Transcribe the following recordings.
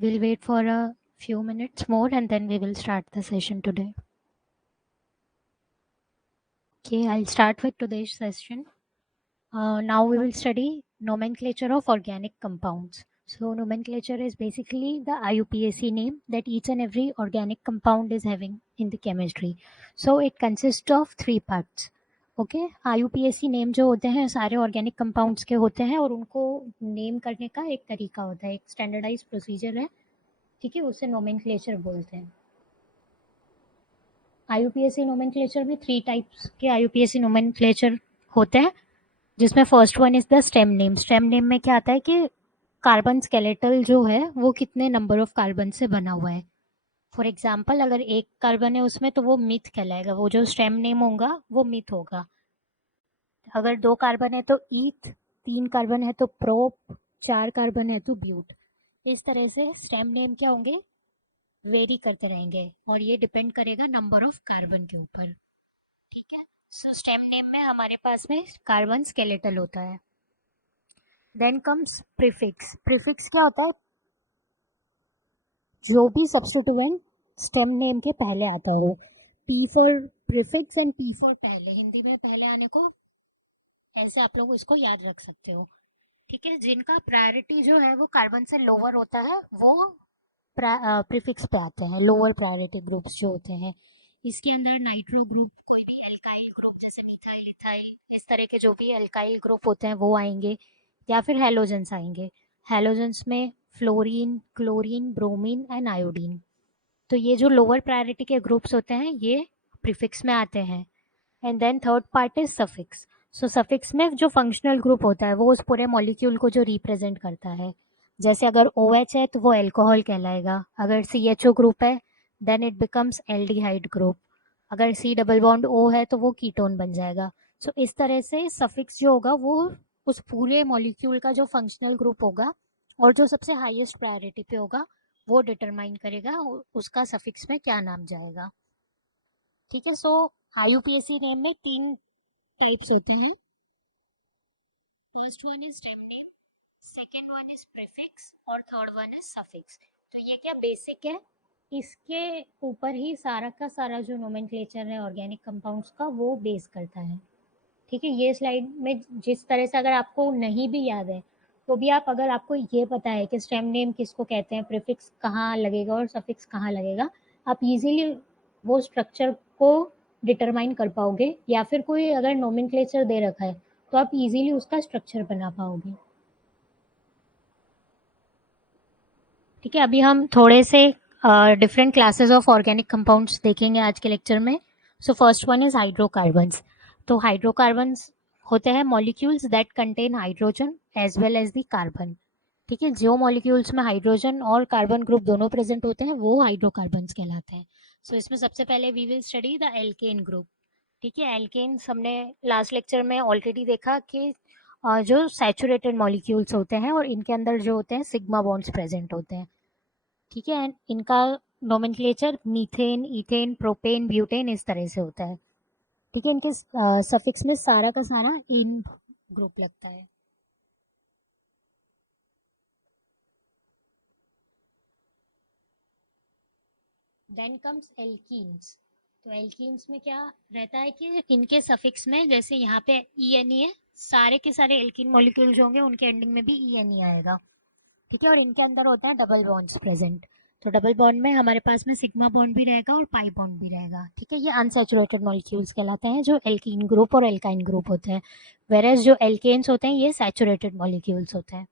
We'll wait for a few minutes more and then we will start the session today. Okay, I'll start with today's session. Now we will study nomenclature of organic compounds. So nomenclature is basically the IUPAC name that each and every organic compound is having in the chemistry. So it consists of 3 parts. Okay IUPAC name जो होते हैं सारे organic compounds के होते हैं और उनको name करने का एक तरीका होता है, एक स्टैंडर्डाइज प्रोसीजर है, ठीक है, उसे नोमेनक्लेचर बोलते हैं. IUPAC नोमेनक्लेचर में 3 टाइप्स के IUPAC नोमेनक्लेचर होते हैं, जिसमें first one is the stem name. Stem name में क्या आता है कि कार्बन स्केलेटल जो है वो कितने नंबर ऑफ कार्बन से बना हुआ है. फॉर एग्जाम्पल अगर एक कार्बन है उसमें तो वो मिथ कहलाएगा, वो जो स्टेम नेम होगा वो मिथ होगा. अगर 2 कार्बन है तो ईथ, 3 कार्बन है तो प्रोप, 4 कार्बन है तो ब्यूट. इस तरह से स्टेम नेम क्या होंगे, वेरी करते रहेंगे और ये डिपेंड करेगा नंबर ऑफ कार्बन के ऊपर. ठीक है, सो स्टेम नेम में हमारे पास में कार्बन स्केलेटल होता है. Then comes prefix. प्रीफिक्स क्या होता है, जो भी सब्स्टिट्यूएंट स्टेम नेम के पहले आता हो. P for prefix and P for पहले. हिंदी में पहले आने को ऐसे आप लोग इसको याद रख सकते हो. ठीक है, जिनका प्रायोरिटी जो है वो कार्बन से लोअर होता है वो प्रीफिक्स पे आते हैं. लोअर प्रायोरिटी ग्रुप्स जो होते हैं, इसके अंदर नाइट्रो ग्रुप, कोई भी एल्काइल ग्रुप जैसे मिथाइल, इथाइल, इस तरह के जो भी एल्काइल ग्रुप होते हैं वो आएंगे, या फिर हेलोजेंस आएंगे. हेलोजेंस में fluorine, chlorine, bromine and iodine. तो ये जो लोअर प्रायोरिटी के ग्रुप्स होते हैं ये प्रीफिक्स में आते हैं. And then third part is suffix. So suffix में जो फंक्शनल ग्रुप होता है वो उस पूरे मॉलिक्यूल को जो रिप्रेजेंट करता है. जैसे अगर OH है तो वो एल्कोहल कहलाएगा. अगर CHO ग्रुप है then it becomes aldehyde group. अगर C डबल बॉन्ड O है तो वो कीटोन बन जाएगा. सो इस तरह से सफिक्स जो होगा वो उस पूरे मॉलिक्यूल का जो फंक्शनल ग्रुप होगा और जो सबसे हाईएस्ट प्रायोरिटी पे होगा वो डिटरमाइन करेगा उसका सफिक्स में क्या नाम जाएगा. ठीक है, सो IUPAC नेम में 3 टाइप्स होते हैं. First one is stem name, second one is prefix और थर्ड वन इज सफिक्स. तो ये क्या बेसिक है, इसके ऊपर ही सारा का सारा जो नोमेनक्लेचर है ऑर्गेनिक कंपाउंड्स का वो बेस करता है. ठीक है, ये स्लाइड में जिस तरह से अगर आपको नहीं भी याद है तो भी आप, अगर आपको ये पता है कि स्टेम नेम किसको कहते हैं, प्रीफिक्स कहाँ लगेगा और सफिक्स कहाँ लगेगा, आप इजीली वो स्ट्रक्चर को डिटरमाइन कर पाओगे. या फिर कोई अगर नोमेनक्लेचर दे रखा है तो आप इजीली उसका स्ट्रक्चर बना पाओगे. ठीक है, अभी हम थोड़े से different classes of organic compounds देखेंगे आज के लेक्चर में. So first one is hydrocarbons. तो हाइड्रोकार्बन्स होते हैं molecules that contain hydrogen as well as the carbon. ठीक है, जो मॉलिक्यूल्स में हाइड्रोजन और कार्बन ग्रुप दोनों प्रेजेंट होते हैं वो हाइड्रोकार्बन्स कहलाते हैं. सो इसमें सबसे पहले we will study the alkane group. ठीक है, एल्केन्स हमने लास्ट लेक्चर में ऑलरेडी देखा कि जो सैचुरेटेड मॉलिक्यूल्स होते हैं और इनके अंदर जो होते हैं सिग्मा बॉन्ड्स प्रेजेंट होते हैं. ठीक है, इनका nomenclature methane, ethane, propane, butane इस तरह से होता है. ठीक है, इनके सफिक्स में सारा का सारा इन ग्रुप लगता है. Then comes alkenes. तो एल्कीन्स में क्या रहता है कि इनके सफिक्स में जैसे यहाँ पे ENE है, सारे के सारे एल्कीन मॉलिक्यूल जो होंगे उनके एंडिंग में भी ENE आएगा. ठीक है, और इनके अंदर होते हैं डबल बॉन्ड्स प्रेजेंट. तो डबल बॉन्ड में हमारे पास में सिग्मा बॉन्ड भी रहेगा और पाई बॉन्ड भी रहेगा. ठीक है, ये अनसैचुरेटेड मॉलिक्यूल्स कहलाते हैं जो एल्कीन ग्रुप और एल्काइन ग्रुप होते हैं. वेरेस जो एल्केन्स होते हैं ये सैचुरेटेड मॉलिक्यूल्स होते हैं.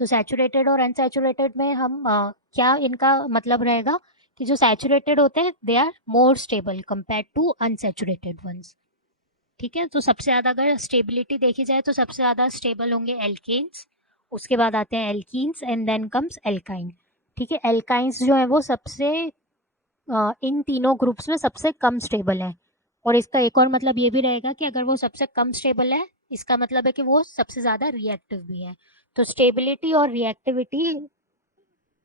तो सैचुरेटेड और अनसैचुरेटेड में हम क्या इनका मतलब रहेगा कि जो सैचुरेटेड होते हैं they are more stable compare to unsaturated ones. ठीक है, तो सबसे ज़्यादा अगर स्टेबिलिटी देखी जाए तो सबसे ज़्यादा स्टेबल होंगे एल्केन्स, उसके बाद आते हैं alkenes and then comes alkyne. ठीक है, एल्काइंस जो है वो सबसे इन तीनों ग्रुप्स में सबसे कम स्टेबल है. और इसका एक और मतलब ये भी रहेगा कि अगर वो सबसे कम स्टेबल है इसका मतलब है कि वो सबसे ज़्यादा रिएक्टिव भी है. तो स्टेबिलिटी और रिएक्टिविटी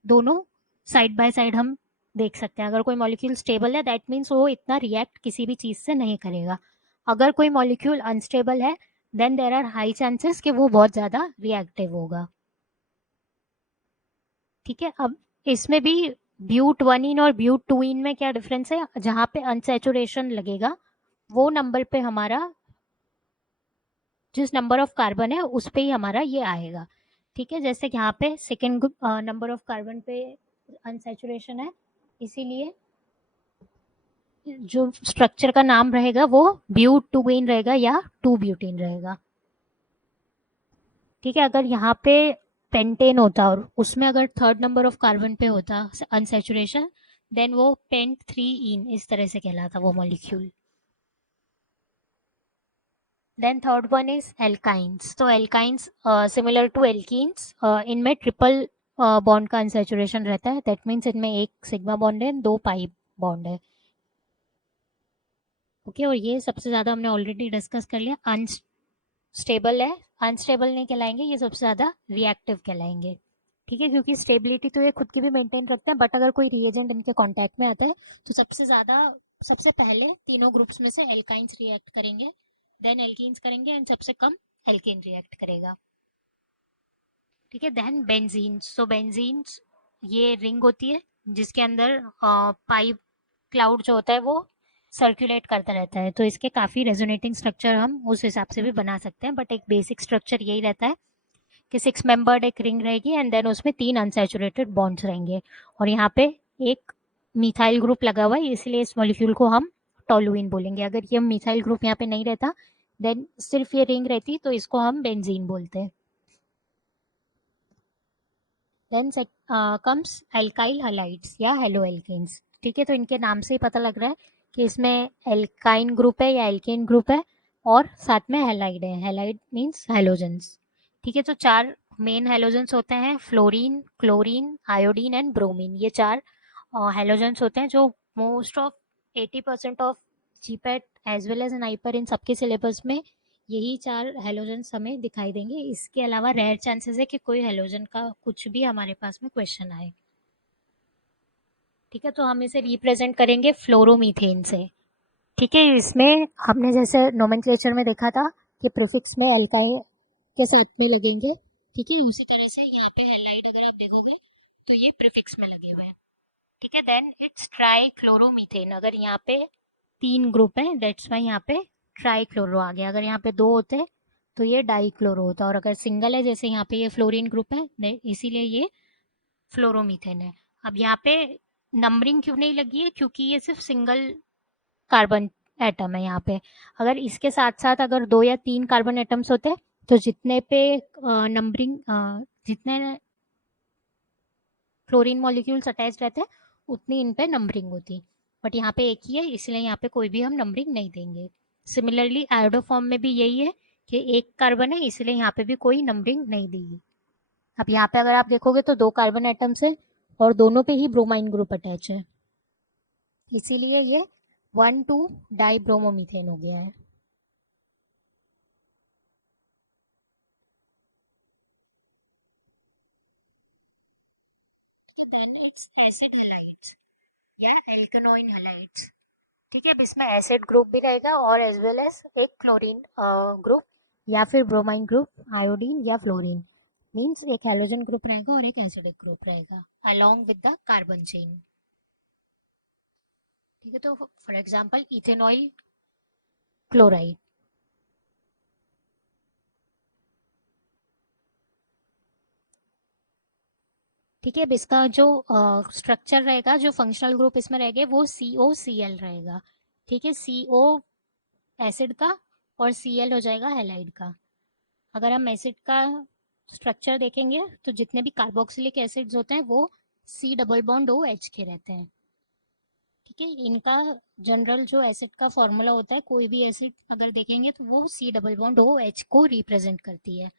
दोनों साइड बाय साइड हम देख सकते हैं. अगर कोई मॉलिक्यूल स्टेबल है दैट मीन्स वो इतना रिएक्ट किसी भी चीज़ से नहीं करेगा. अगर कोई मॉलिक्यूल अनस्टेबल है then there are high chances कि वो बहुत ज़्यादा रिएक्टिव होगा. ठीक है, अब इसमें भी ब्यूट 1इन और ब्यूट 2इन में क्या डिफरेंस है, जहाँ पे अनसेचुरेशन लगेगा वो नंबर पे हमारा, जिस नंबर ऑफ कार्बन है उस पे ही हमारा ये आएगा। ठीक है, जैसे कि यहाँ पे सेकेंड नंबर ऑफ कार्बन पे अनसेचुरेशन है, इसीलिए जो स्ट्रक्चर का नाम रहेगा वो ब्यूट 2इन रहेगा या 2 ब्यूटीन रहेगा। ठीक है, अगर यहाँ पे पेंटेन होता और उसमें अगर थर्ड नंबर ऑफ कार्बन पे होता अनसेचुरेशन, देन वो पेंट 3इन इस तरह से कहलाता वो molecule. Then third one is alkynes. तो एल्काइंस सिमिलर टू एल्कीन्स, इनमें ट्रिपल बॉन्ड का अनसेचुरेशन रहता है। दैट मीन्स इनमें एक सिग्मा बॉन्ड है, 2 पाई बॉन्ड है। ओके और ये सबसे ज़्यादा हमने ऑलरेडी डिस्कस कर लिया, अनस्टेबल है। अनस्टेबल नहीं कहलाएंगे, ये सबसे ज़्यादा रिएक्टिव कहलाएंगे। ठीक है, क्योंकि स्टेबिलिटी तो ये खुद की भी मेंटेन रखते हैं, बट अगर कोई रिएजेंट इनके कांटेक्ट में आता है तो सबसे पहले तीनों ग्रुप्स में से एल्काइंस रिएक्ट करेंगे, देन एल्कीन्स करेंगे एंड सबसे कम एल्केन रिएक्ट करेगा। ठीक है, देन बेंजीन्स। तो बेंजीन्स ये रिंग होती है जिसके अंदर पाइप क्लाउड जो होता है वो सर्कुलेट करता रहता है। तो इसके काफ़ी रेजोनेटिंग स्ट्रक्चर हम उस हिसाब से भी बना सकते हैं, बट एक बेसिक स्ट्रक्चर यही रहता है कि 6 मेंबर्ड एक रिंग रहेगी एंड देन उसमें 3 अनसैचुरेटेड बॉन्ड्स रहेंगे, और यहाँ पे एक मिथाइल ग्रुप लगा हुआ है, इसलिए इस मॉलिक्यूल को हम टोलुइन बोलेंगे। अगर ये मिथाइल ग्रुप यहाँ पे नहीं रहता, देन सिर्फ ये रिंग रहती, तो इसको हम बेंजीन बोलते हैं। देन कम्स एल्काइल हलाइड्स या हेलो एल्केन्स। ठीक है, तो इनके नाम से ही पता लग रहा है कि इसमें एल्काइन ग्रुप है या एल्केन ग्रुप है, और साथ में हेलाइड है। Halide means halogens. ठीक है, तो 4 मेन हेलोजेंस होते हैं, fluorine, chlorine, iodine and bromine. ये 4 हेलोजेंस होते हैं जो most of 80% of GPAT as well as NIPER इन सबके सिलेबस में यही 4 हेलोजन्स हमें दिखाई देंगे। इसके अलावा रेयर चांसेस है कि कोई हेलोजन का कुछ भी हमारे पास में क्वेश्चन आए। ठीक है, तो हम इसे रिप्रेजेंट करेंगे फ्लोरोमीथेन से। ठीक है, इसमें हमने जैसे नोमेनक्लेचर में देखा था कि प्रीफिक्स में एल्काइल के साथ में लगेंगे। ठीक है, उसी तरह से यहाँ पे हेलाइड अगर आप देखोगे तो ये प्रीफिक्स में लगे हुए हैं। ठीक है, देन इट्स ट्राई क्लोरोमीथेन। अगर यहाँ पे 3 ग्रुप है, दैट्स वाई यहाँ पे ट्राई क्लोरो आ गया। अगर यहाँ पे 2 होते तो ये डाई क्लोरो होता, और अगर सिंगल है जैसे यहाँ पे ये फ्लोरीन ग्रुप है, इसीलिए ये फ्लोरोमीथेन है। अब यहाँ पे नंबरिंग क्यों नहीं लगी है, क्योंकि ये सिर्फ सिंगल कार्बन एटम है यहाँ पे। अगर इसके साथ साथ अगर 2 या 3 कार्बन एटम्स होते तो जितने पे नंबरिंग जितने फ्लोरीन मॉलिक्यूल्स अटैच रहते हैं उतनी इन पे नंबरिंग होती, बट यहाँ पे एक ही है, इसलिए यहाँ पे कोई भी हम नंबरिंग नहीं देंगे। सिमिलरली आयोडोफॉर्म में भी यही है कि एक कार्बन है, इसलिए यहाँ पे भी कोई नंबरिंग नहीं दी। अब यहाँ पे अगर आप देखोगे तो 2 कार्बन एटम्स है और दोनों पे ही ब्रोमाइन ग्रुप अटैच है, इसीलिए ये 1,2 डाई ब्रोमोमीथेन हो गया है। देन इट्स एसिड हैलाइड्स या एल्केनोइन हैलाइड्स। ठीक है, अब इसमें एसिड ग्रुप भी रहेगा और एज वेल एज एक क्लोरीन ग्रुप या फिर ब्रोमाइन ग्रुप, आयोडीन या फ्लोरीन। मीन्स एक हेलोजन ग्रुप रहेगा और एक एसिडिक ग्रुप रहेगा along with the carbon chain. ठीक है, तो फॉर एग्जांपल इथेनॉइल क्लोराइड। ठीक है, अब इसका जो स्ट्रक्चर रहेगा, जो फंक्शनल ग्रुप इसमें रहेंगे वो COCl रहेगा। ठीक है, CO एसिड का और Cl हो जाएगा हैलाइड का। अगर हम एसिड का स्ट्रक्चर देखेंगे तो जितने भी कार्बोक्सिलिक एसिड्स होते हैं वो C डबल बॉन्ड OH के रहते हैं। ठीक है, इनका जनरल जो एसिड का फॉर्मूला होता है, कोई भी एसिड अगर देखेंगे तो वो C डबल बॉन्ड OH को रिप्रेजेंट करती है।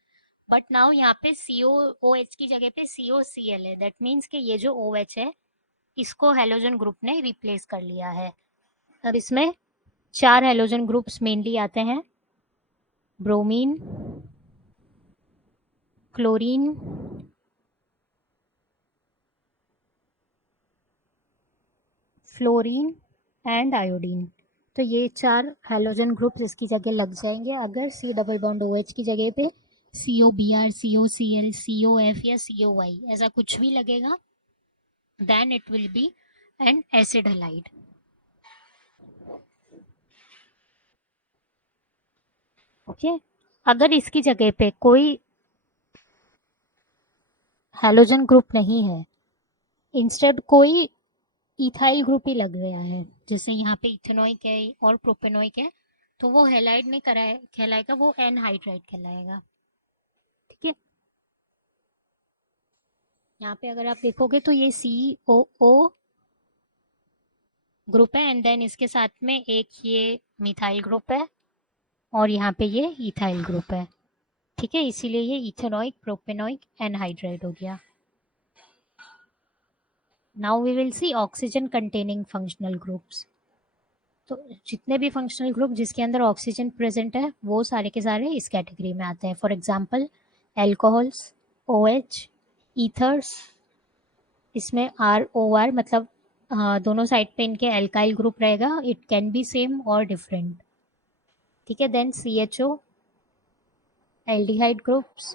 बट नाउ यहाँ पे COOH की जगह पे COCl है। दैट मीन्स कि ये जो OH है इसको हेलोजन ग्रुप ने रिप्लेस कर लिया है। अब इसमें 4 हेलोजन ग्रुप्स मेनली आते हैं, bromine, chlorine, fluorine and iodine. तो ये 4 हेलोजन ग्रुप्स इसकी जगह लग जाएंगे अगर C डबल बॉन्ड OH की जगह पे COBr, COCl, COF या COY ऐसा कुछ भी लगेगा then it will be an acid halide. Okay, अगर इसकी जगह पे कोई हैलोजन ग्रुप नहीं है, इंस्टेड कोई इथाइल ग्रुप ही लग गया है, जैसे यहाँ पे इथेनॉइक है और प्रोपेनॉइक है, तो वो हेलाइड नहीं कहलाएगा, वो एनहाइड्राइड कहलाएगा। ठीक है, यहाँ पे अगर आप देखोगे तो ये COO ग्रुप है, एंड देन इसके साथ में एक ये मिथाइल ग्रुप है, और यहाँ पे ये इथाइल ग्रुप है। ठीक है, इसीलिए ये इथेनॉइक प्रोपेनॉइक एनहाइड्राइड हो गया। Now we will see oxygen containing functional groups. तो जितने भी फंक्शनल ग्रुप जिसके अंदर ऑक्सीजन प्रेजेंट है वो सारे के सारे इस कैटेगरी में आते हैं। For example alcohols, OH, ethers, इसमें ROR मतलब दोनों साइड पे इनके एल्काइल ग्रुप रहेगा, इट कैन बी सेम और डिफरेंट। ठीक है, then CHO, aldehyde groups,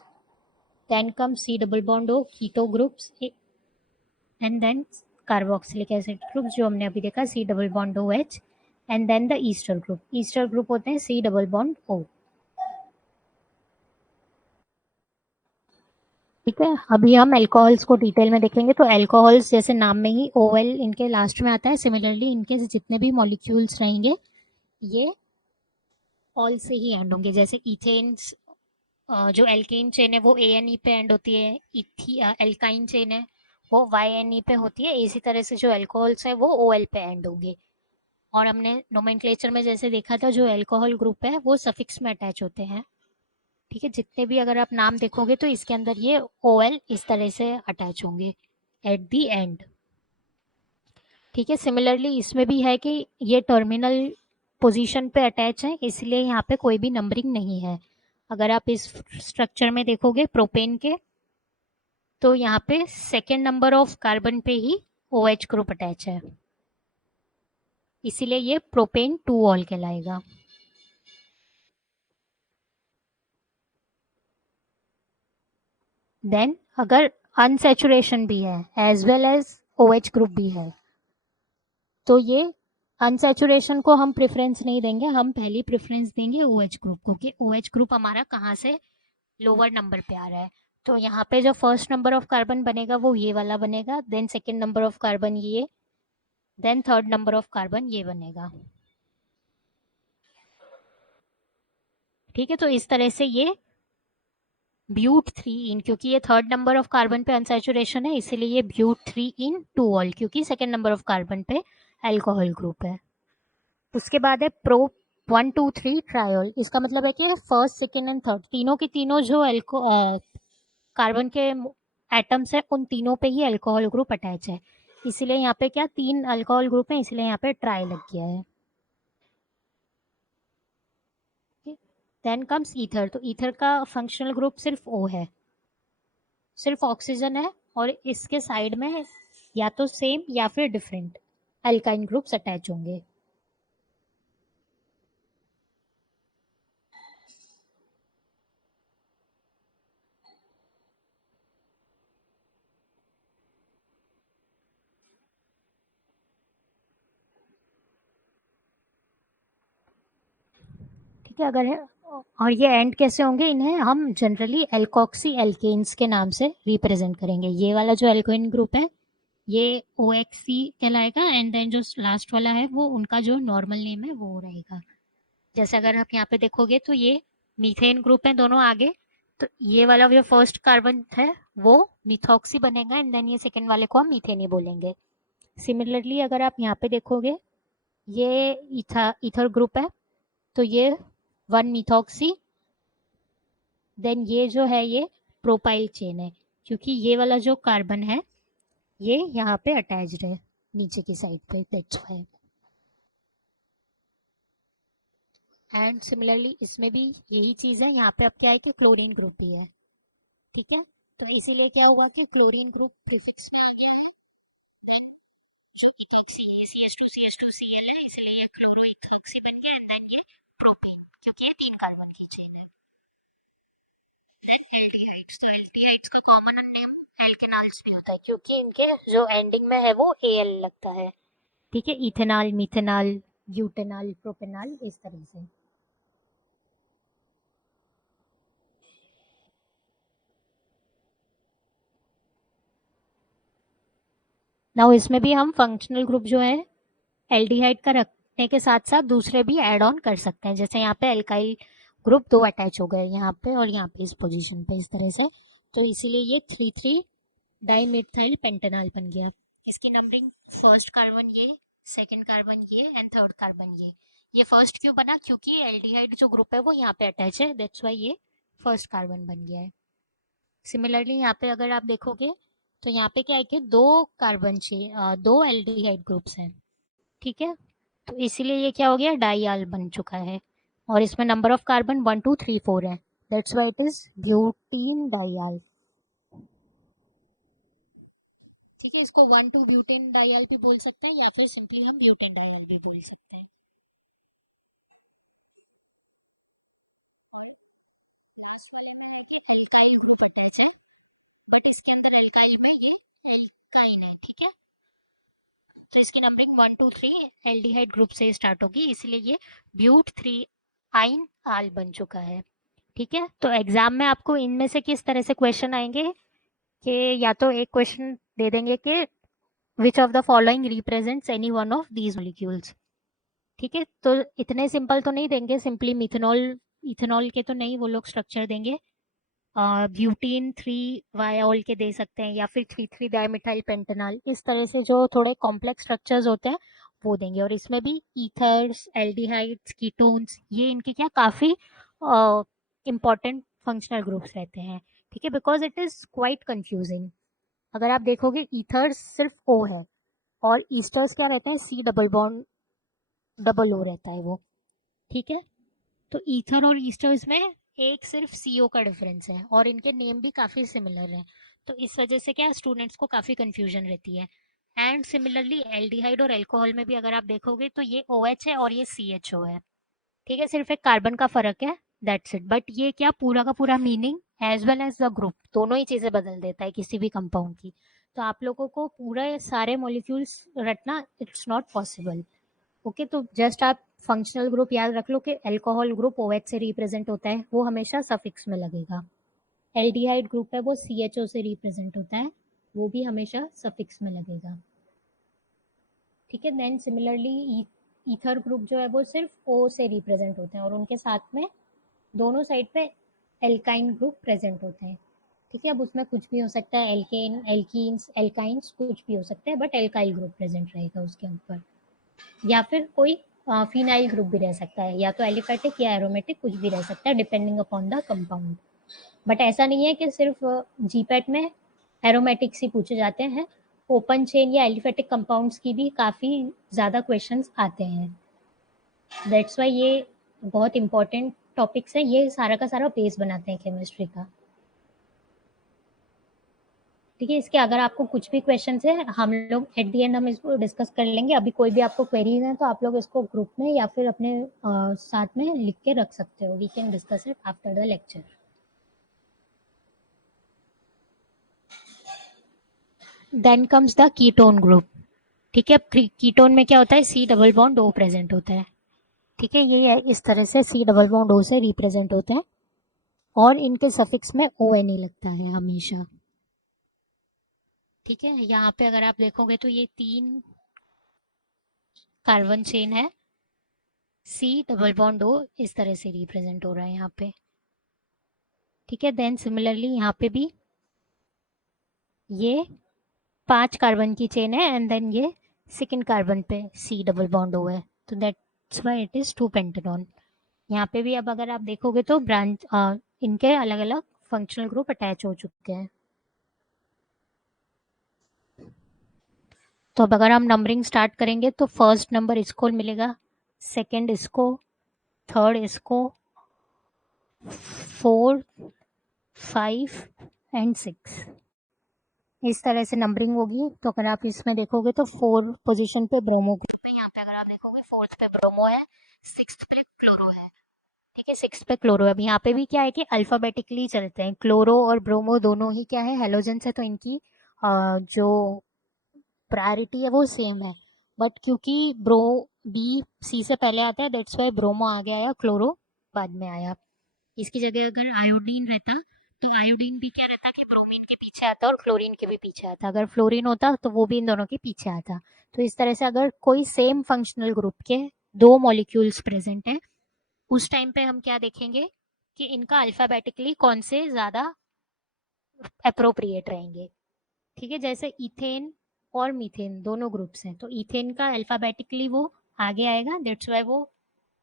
then come C double bond O, keto groups, and then carboxylic acid group जो हमने अभी देखा C double bond OH, and then the ester group. Ester group होते हैं C double bond O। ठीक है, अभी हम अल्कोहल्स को डिटेल में देखेंगे। तो अल्कोहल्स जैसे नाम में ही OL इनके लास्ट में आता है, सिमिलरली इनके जितने भी मॉलिक्यूल्स रहेंगे ये ऑल से ही एंड होंगे। जैसे इथेन्स, जो एल्केन चेन है वो ANE पे एंड होती है, इथी एल्काइन चेन है वो YNE पे होती है। इसी तरह से जो अल्कोहल्स है वो OL पे एंड होंगे। और हमने नोमेनक्लेचर में जैसे देखा था, जो अल्कोहल ग्रुप है वो सफिक्स में अटैच होते हैं। ठीक है, जितने भी अगर आप नाम देखोगे तो इसके अंदर ये OL इस तरह से अटैच होंगे एट द एंड। ठीक है, सिमिलरली इसमें भी है कि ये टर्मिनल पोजीशन पे अटैच है, इसलिए यहाँ पे कोई भी नंबरिंग नहीं है। अगर आप इस स्ट्रक्चर में देखोगे प्रोपेन के, तो यहाँ पे सेकेंड नंबर ऑफ कार्बन पे ही OH ग्रुप अटैच है, इसीलिए ये प्रोपेन 2 ऑल कहलाएगा। देन अगर अनसेचुरेशन भी है as well as OH group भी है, तो ये अनसेचुरेशन को हम प्रेफरेंस नहीं देंगे, हम पहली प्रेफरेंस देंगे OH ग्रुप को, कि OH ग्रुप हमारा कहाँ से लोअर नंबर पे आ रहा है। तो यहाँ पे जो फर्स्ट नंबर ऑफ कार्बन बनेगा वो ये वाला बनेगा, then second number of carbon ये, then third number of carbon ये बनेगा। ठीक है, तो इस तरह से ये ब्यूट 3 इन, क्योंकि ये थर्ड नंबर ऑफ कार्बन पे अनसेचुरेशन है, इसीलिए ये ब्यूट 3 इन 2 ऑल, क्योंकि सेकेंड नंबर ऑफ कार्बन पे अल्कोहल ग्रुप है। उसके बाद है प्रो 1 2 3 ट्रायोल। इसका मतलब है कि फर्स्ट सेकेंड एंड थर्ड तीनों की तीनों जो कार्बन के एटम्स है उन तीनों पे ही अल्कोहल ग्रुप अटैच है, इसीलिए यहाँ पे क्या 3 अल्कोहल ग्रुप है, इसलिए यहाँ पे ट्राई लग गया है। Then comes ether. तो ईथर का फंक्शनल ग्रुप सिर्फ O है, सिर्फ ऑक्सीजन है, और इसके साइड में या तो सेम या फिर डिफरेंट अल्काइन ग्रुप्स अटैच होंगे। ठीक है, अगर है, और ये एंड कैसे होंगे, इन्हें हम जनरली एल्कोक्सी एल्केन्स के नाम से रिप्रेजेंट करेंगे। ये वाला जो एल्कोइन ग्रुप है ये OXC कहलाएगा, एंड देन जो लास्ट वाला है वो उनका जो नॉर्मल नेम है वो रहेगा। जैसे अगर आप यहाँ पे देखोगे तो ये मीथेन ग्रुप है दोनों आगे, तो ये वाला जो फर्स्ट कार्बन है वो मिथॉक्सी बनेगा, एंड देन ये सेकेंड वाले को हम मीथेन ही बोलेंगे। सिमिलरली अगर आप यहाँ पे देखोगे ये ईथर ग्रुप है, तो ये 1 मिथॉक्सी, देन ये जो है ये प्रोपाइल चेन है, क्योंकि ये वाला जो कार्बन है ये यहाँ पे अटैच्ड है नीचे की साइड पे, दैट्स व्हाई। एंड सिमिलरली इसमें भी यही चीज़ है, यहाँ पे अब क्या है कि क्लोरीन ग्रुप भी है। ठीक है, तो इसीलिए क्या हुआ कि क्लोरीन ग्रुप प्रीफिक्स में आ गया है, जो इथॉक्सी CH2CH2Cl है, इसलिए ये क्लोरो इथॉक्सी बन गया, एंड देन ये प्रोपेन, क्योंकि ये 3 कार्बन की चेन है। देन एल्डिहाइड्स, तो एल्डिहाइड्स का कॉमन नेम बेस भी होता है, क्योंकि इनके जो एंडिंग में है वो एल लगता है। ठीक है, इथेनॉल, मिथेनॉल, ब्यूटेनॉल, प्रोपेनॉल, इस तरह से। नाउ इसमें भी हम फंक्शनल ग्रुप जो है एल्डिहाइड का रखने के साथ साथ दूसरे भी ऐड ऑन कर सकते हैं। जैसे यहाँ पे एल्काइल ग्रुप 2 अटैच हो गए यहाँ पे और यहाँ पे इस पोजीशन पे, इस तरह से। तो इसीलिए ये 3,3 डाइमेथाइल पेंटेनॉल बन गया। इसकी नंबरिंग फर्स्ट कार्बन ये, सेकंड कार्बन ये एंड थर्ड कार्बन ये। ये फर्स्ट क्यों बना? क्योंकि एल्डिहाइड जो ग्रुप है वो यहाँ पे अटैच है, दैट्स वाई ये फर्स्ट कार्बन बन गया है। सिमिलरली यहाँ पे अगर आप देखोगे तो यहाँ पे क्या है कि दो कार्बन चाहिए, दो एल्डिहाइड ग्रुप्स हैं। ठीक है, तो इसीलिए ये क्या हो गया, डाइआल बन चुका है। और इसमें नंबर ऑफ कार्बन 1 2 3 4 है, that's why it is butene diol. ठीक है, इसको 1 2 ब्यूटेन डाइआल भी बोल सकते हैं या फिर सिंपली हम ब्यूटेन डाइआल भी बोल सकते हैं। बट इसके अंदर एल्काइल में ये एल्काइन है। ठीक है, तो इसकी नंबरिंग 1 2 3 एल्डिहाइड ग्रुप से स्टार्ट होगी, इसलिए ये ब्यूट 3 आइन आल बन चुका है। ठीक है, तो एग्जाम में आपको इनमें से किस तरह से क्वेश्चन आएंगे कि या तो एक क्वेश्चन दे देंगे कि which of the following represents any one of these molecules. ठीक है, तो इतने सिंपल तो नहीं देंगे, सिंपली मिथेनॉल इथेनॉल के तो नहीं वो लोग स्ट्रक्चर देंगे। ब्यूटीन 3 वाइऑल के दे सकते हैं या फिर 3 3 डाइमिथाइल पेंटेनॉल, इस तरह से जो थोड़े कॉम्प्लेक्स स्ट्रक्चर्स होते हैं वो देंगे। और इसमें भी ईथर्स, एल्डिहाइड्स, कीटोन्स, ये इनके क्या काफ़ी इंपॉर्टेंट फंक्शनल ग्रुप्स रहते हैं। ठीक है, because it is quite confusing. अगर आप देखोगे ईथर्स सिर्फ ओ है और ईस्टर्स क्या रहता है, C double bond double O रहता है वो। ठीक है, तो ईथर और ईस्टर्स में एक सिर्फ सीओ का डिफरेंस है और इनके नेम भी काफ़ी सिमिलर हैं। तो इस वजह से क्या स्टूडेंट्स को काफ़ी कंफ्यूजन रहती है। एंड सिमिलरली एल्डिहाइड और अल्कोहल में भी अगर आप देखोगे तो ये ओ OH है और ये सी एच ओ है। ठीक है, सिर्फ एक कार्बन का फर्क है, दैट्स इट। बट ये क्या पूरा का पूरा meaning as well as the group दोनों ही चीज़ें बदल देता है किसी भी कंपाउंड की। तो आप लोगों को पूरा सारे मॉलिक्यूल्स रटना इट्स नॉट पॉसिबल। ओके, तो जस्ट आप फंक्शनल ग्रुप याद रख लो कि अल्कोहल ग्रुप OH से रिप्रेजेंट होता है, वो हमेशा सफिक्स में लगेगा। एल्डिहाइड ग्रुप है वो CHO से रिप्रेजेंट होता है, वो भी हमेशा सफिक्स में लगेगा। ठीक है, देन सिमिलरली ईथर ग्रुप जो है वो सिर्फ O से रिप्रेजेंट होते हैं और उनके साथ में दोनों साइड पे एल्काइन ग्रुप प्रेजेंट होते हैं। ठीक है, अब उसमें कुछ भी हो सकता है, एल्केन, एल्कीन्स, एल्काइंस, कुछ भी हो सकता है, बट एल्काइल ग्रुप प्रेजेंट रहेगा उसके ऊपर। या फिर कोई फिनाइल ग्रुप भी रह सकता है, या तो एलिफेटिक या एरोमेटिक, कुछ भी रह सकता है depending upon the compound. But ऐसा नहीं है कि सिर्फ जीपैट में एरोमेटिक्स ही पूछे जाते हैं, ओपन चेन या एलिफेटिक कंपाउंड्स की भी काफ़ी ज़्यादा क्वेश्चंस आते हैं। दैट्स वाई ये बहुत इंपॉर्टेंट टॉपिक्स हैं, ये सारा का सारा बेस बनाते हैं केमिस्ट्री का। ठीक है, इसके अगर आपको कुछ भी क्वेश्चन है हम लोग एट दी एंड हम इसको डिस्कस कर लेंगे। अभी कोई भी आपको क्वेरीज है तो आप लोग इसको ग्रुप में या फिर अपने साथ में लिख के रख सकते हो। We can discuss it after the lecture. Then comes the ketone group. ठीक है, कीटोन में क्या होता है, C double bond O present होता है। ठीक है, ये इस तरह से सी डबल बॉन्ड ओ से रिप्रेजेंट होते हैं और इनके सफिक्स में ओ एन ई लगता है हमेशा। ठीक है, यहाँ पे अगर आप देखोगे तो ये 3 कार्बन चेन है, सी डबल बॉन्ड ओ इस तरह से रिप्रेजेंट हो रहा है यहाँ पे। ठीक है, देन सिमिलरली यहाँ पे भी ये 5 कार्बन की चेन है एंड देन ये सेकेंड कार्बन पे सी डबल बॉन्ड ओ है, तो that's why it is 2 pentanone. यहाँ पे भी अब अगर आप देखोगे तो ब्रांच इनके अलग अलग फंक्शनल ग्रुप अटैच हो चुके हैं। तो अब अगर हम नंबरिंग स्टार्ट करेंगे तो फर्स्ट नंबर इसको मिलेगा, सेकंड इसको, थर्ड इसको, 4 5 एंड 6, इस तरह से नंबरिंग होगी। तो अगर आप इसमें देखोगे तो 4 पोजीशन पे ब्रोमो ग्रुप है, यहाँ पे अगर आप देखोगे 4th पे ब्रोमो है, 6th पे क्लोरो है। ठीक है, 6th पे क्लोरो है। अब यहाँ पे भी क्या है कि अल्फाबेटिकली चलते हैं, क्लोरो और ब्रोमो दोनों ही क्या है, हेलोजेंस है, तो इनकी जो प्रायोरिटी है वो सेम है, बट क्योंकि ब्रो बी सी से पहले आता है, दैट्स वाई ब्रोमो आगे आया, क्लोरो बाद में आया। इसकी जगह अगर आयोडीन रहता तो आयोडीन भी क्या रहता कि ब्रोमीन के पीछे आता और क्लोरीन के भी पीछे आता। अगर फ्लोरीन होता तो वो भी इन दोनों के पीछे आता। तो इस तरह से अगर कोई सेम फंक्शनल ग्रुप के दो मॉलिक्यूल्स प्रेजेंट हैं, उस टाइम पे हम क्या देखेंगे कि इनका अल्फाबेटिकली कौन से ज़्यादा अप्रोप्रिएट रहेंगे। ठीक है, जैसे इथेन और मीथेन दोनों ग्रुप्स हैं, तो इथेन का अल्फाबेटिकली वो आगे आएगा, दैट्स वाई वो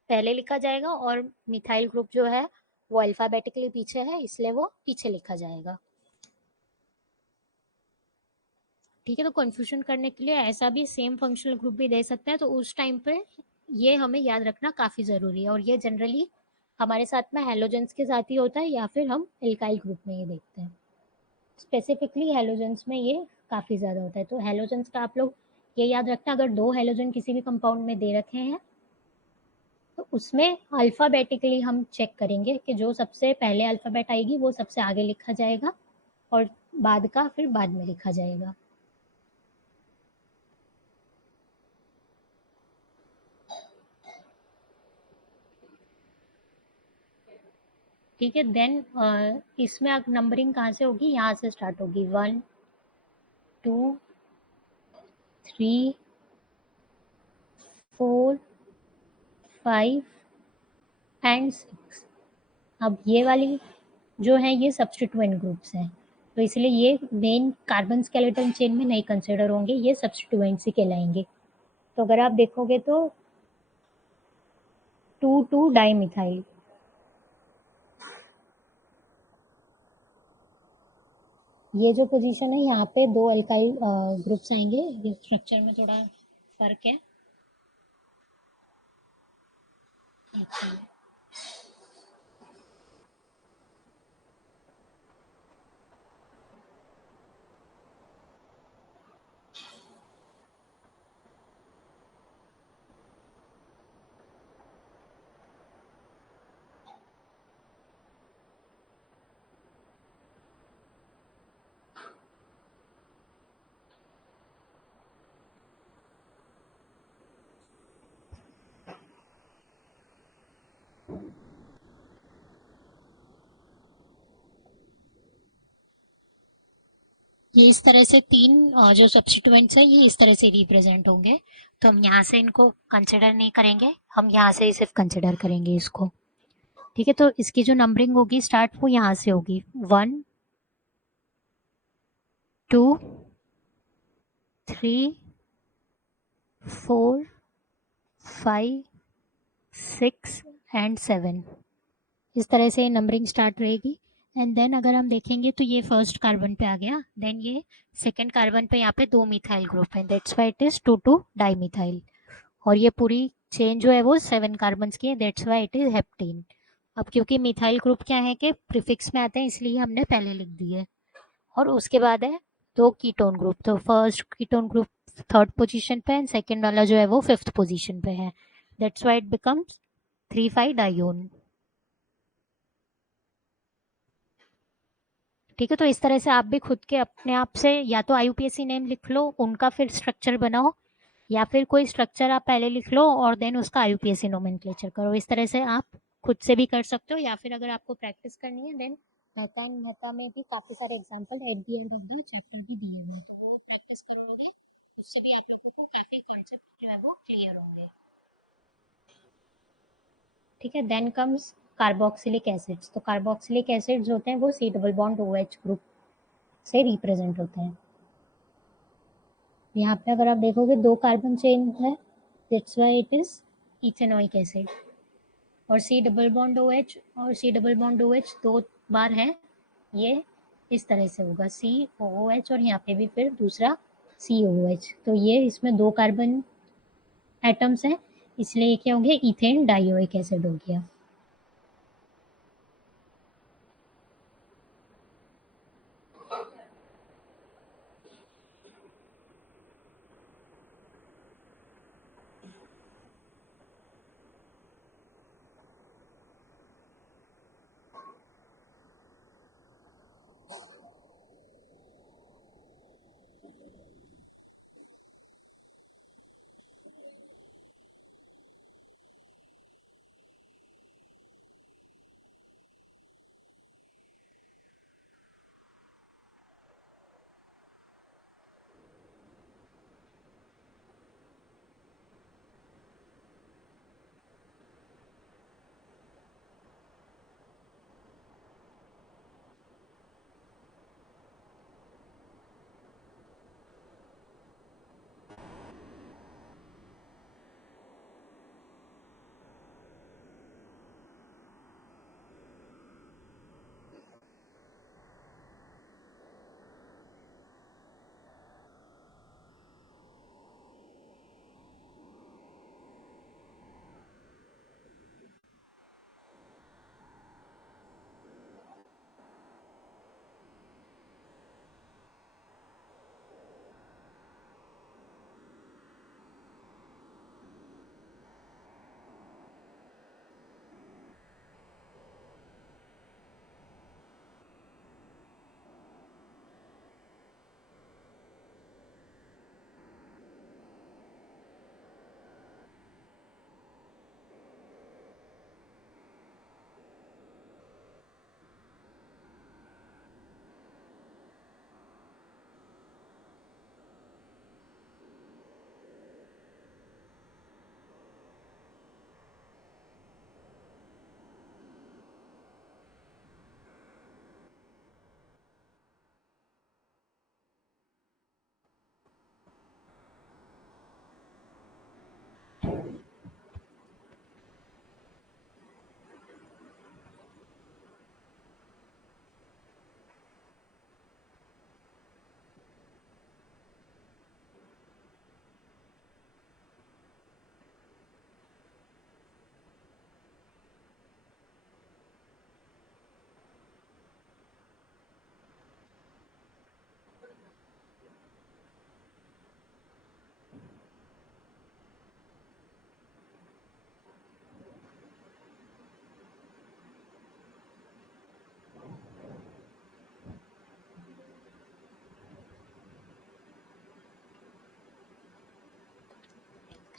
पहले लिखा जाएगा, और मिथाइल ग्रुप जो है वो अल्फाबेटिकली पीछे है, इसलिए वो पीछे लिखा जाएगा। ठीक है, तो कंफ्यूजन करने के लिए ऐसा भी सेम फंक्शनल ग्रुप भी दे सकता है, तो उस टाइम पे ये हमें याद रखना काफ़ी ज़रूरी है, और ये जनरली हमारे साथ में हेलोजेंस के साथ ही होता है, या फिर हम एल्काइल ग्रुप में ये देखते हैं। स्पेसिफिकली हेलोजेंस में ये काफ़ी ज़्यादा होता है। तो हेलोजेंस का आप लोग ये याद रखना, अगर दो हेलोजन किसी भी कंपाउंड में दे रखे हैं तो उसमें अल्फ़ाबेटिकली हम चेक करेंगे कि जो सबसे पहले अल्फ़ाबेट आएगी वो सबसे आगे लिखा जाएगा, और बाद का फिर बाद में लिखा जाएगा। ठीक है, देन इसमें अब नंबरिंग कहाँ से होगी, यहाँ से स्टार्ट होगी, 1 2 3 4 5 एंड 6। अब ये वाली जो है ये सब्स्टिट्यूएंट ग्रुप्स हैं, तो इसलिए ये मेन कार्बन स्केलेटन चेन में नहीं कंसिडर होंगे, ये सब्स्टिट्यूएंट्स ही कहलाएंगे। तो अगर आप देखोगे तो 2 डाइमिथाइल, ये जो पोजीशन है यहाँ पे दो अल्काइल ग्रुप्स आएंगे, ये स्ट्रक्चर में थोड़ा फर्क है। अच्छा, ये इस तरह से तीन जो सब्स्टिट्यूएंट्स है ये इस तरह से रिप्रेजेंट होंगे, तो हम यहाँ से इनको कंसिडर नहीं करेंगे, हम यहाँ से ही सिर्फ कंसिडर करेंगे इसको। ठीक है, तो इसकी जो नंबरिंग होगी स्टार्ट वो यहाँ से होगी, 1 2 3 4 5 6 एंड 7, इस तरह से नंबरिंग स्टार्ट रहेगी। एंड देन अगर हम देखेंगे तो ये फर्स्ट कार्बन पे आ गया, देन ये सेकंड कार्बन पे यहाँ पे दो मिथाइल ग्रुप है, that's why it is 2 dimethyl, और ये पूरी चेन जो है वो 7 कार्बन की है, that's why it is heptane. अब क्योंकि मिथाइल ग्रुप क्या है कि प्रीफिक्स में आते हैं, इसलिए हमने पहले लिख दी है। और उसके बाद है दो कीटोन ग्रुप, तो first ketone group third position पे है, सेकेंड वाला जो है वो फिफ्थ पोजीशन पे है, दैट्स वाई इट बिकम्स 3 5 डाइयोन। ठीक है, तो इस तरह से आप भी खुद के अपने आप से या तो आईयूपीएसी नेम लिख लो, उनका फिर स्ट्रक्चर बनाओ, या फिर कोई स्ट्रक्चर आप पहले लिख लो और देन उसका आईयूपीएसी नोमेनक्लेचर करो। इस तरह से आप खुद से भी कर सकते हो, या फिर अगर आपको प्रैक्टिस करनी है देन मेहता एंड मेहता में भी काफ़ी सारे example eight the end of the chapter भी दिए हुए हैं, तो वो प्रैक्टिस करोगे उससे भी आप लोगों को काफ़ी कॉन्सेप्ट जो है वो क्लियर होंगे। ठीक है, देन कम्स कार्बोक्सिलिक एसिड्स। तो कार्बोक्सिलिक एसिड्स होते हैं वो C double bond O H group से रिप्रेजेंट होते हैं। यहाँ पे अगर आप देखोगे दो कार्बन चेन है, that's why it is ethanoic acid, और C double bond O H और C double bond O H दो बार है, ये इस तरह से होगा सी ओ ओ एच, और यहाँ पे भी फिर दूसरा सी ओ ओ एच, तो ये इसमें दो कार्बन एटम्स हैं, इसलिए ये क्या हो गया, इथेन डाइओइक एसिड हो गया।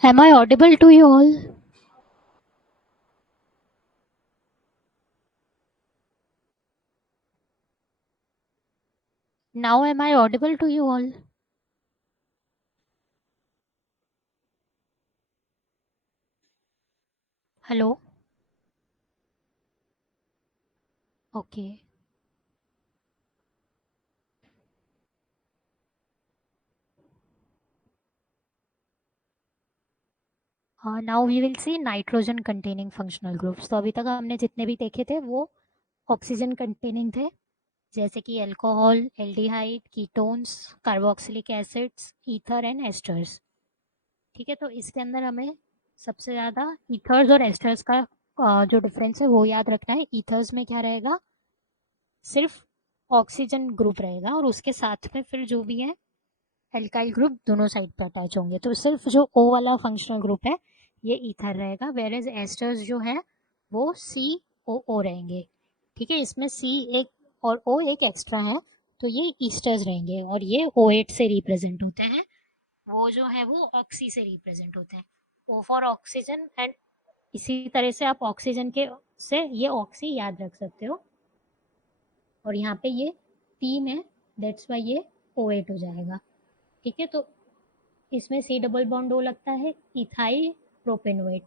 Am I audible to you all? Now am I audible to you all? Hello? Okay. Now we will see nitrogen containing functional groups. तो अभी तक हमने जितने भी देखे थे वो ऑक्सीजन कंटेनिंग थे, जैसे कि alcohol, aldehyde, ketones, carboxylic acids, ether and asters. ठीक है, तो इसके अंदर हमें सबसे ज़्यादा ईथर्स और एस्टर्स का जो डिफरेंस है वो याद रखना है। ईथर्स में क्या रहेगा, सिर्फ ऑक्सीजन ग्रुप रहेगा और उसके साथ में फिर जो भी है एल्काइल ग्रुप दोनों साइड पर अटैच होंगे। तो सिर्फ जो O वाला फंक्शनल ग्रुप है ये ईथर रहेगा, वेर एज एस्टर्स जो है वो COO रहेंगे। ठीक है, इसमें C एक और O एक एक्स्ट्रा है, तो ये ईस्टर्स रहेंगे और ये O8 से रिप्रेजेंट होते हैं। वो जो है वो ऑक्सी से रिप्रेजेंट होते हैं, O फॉर ऑक्सीजन। एंड इसी तरह से आप ऑक्सीजन के से ये ऑक्सी याद रख सकते हो, और यहाँ पे ये 3 है, दैट्स वाई ये O8 हो जाएगा। ठीक है, तो इसमें C डबल बॉन्ड O लगता है, इथाइल प्रोपेनोएट।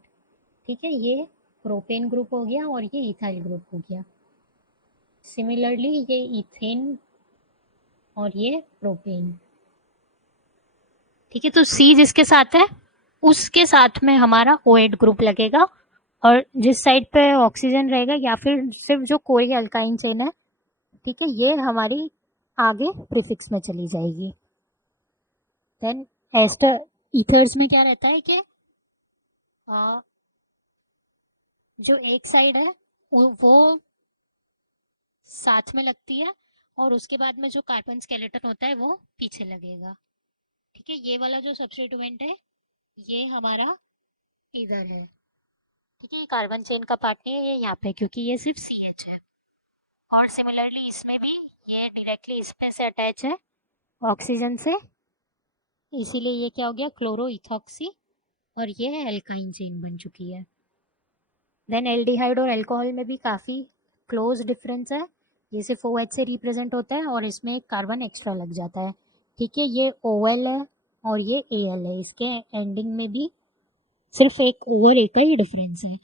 ठीक है, ये प्रोपेन ग्रुप हो गया और ये इथाइल ग्रुप हो गया। सिमिलरली ये इथेन और ये प्रोपेन। ठीक है, तो C जिसके साथ है उसके साथ में हमारा O8 ग्रुप लगेगा, और जिस साइड पे ऑक्सीजन रहेगा या फिर सिर्फ जो कोई अल्काइन चेन है, ठीक है, ये हमारी आगे प्रीफिक्स में चली जाएगी। देन एस्टर ईथर्स में क्या रहता है कि जो एक साइड है वो साथ में लगती है, और उसके बाद में जो कार्बन स्केलेटन होता है वो पीछे लगेगा। ठीक है, ये वाला जो सब्स्टिट्यूएंट है ये हमारा इधर है। ठीक है, कार्बन चेन का पार्ट नहीं है ये यहाँ पे, क्योंकि ये सिर्फ CH है। और सिमिलरली इसमें भी ये डायरेक्टली इसमें से अटैच है ऑक्सीजन से, इसीलिए ये क्या हो गया, क्लोरो इथॉक्सी, और ये एल्काइन चेन बन चुकी है। देन एल्डिहाइड और अल्कोहल में भी काफ़ी क्लोज डिफरेंस है, ये सिर्फ OH से रिप्रेजेंट होता है और इसमें एक कार्बन एक्स्ट्रा लग जाता है। ठीक है, ये OL है और ये AL है, इसके एंडिंग में भी सिर्फ एक O और A का ही डिफरेंस है।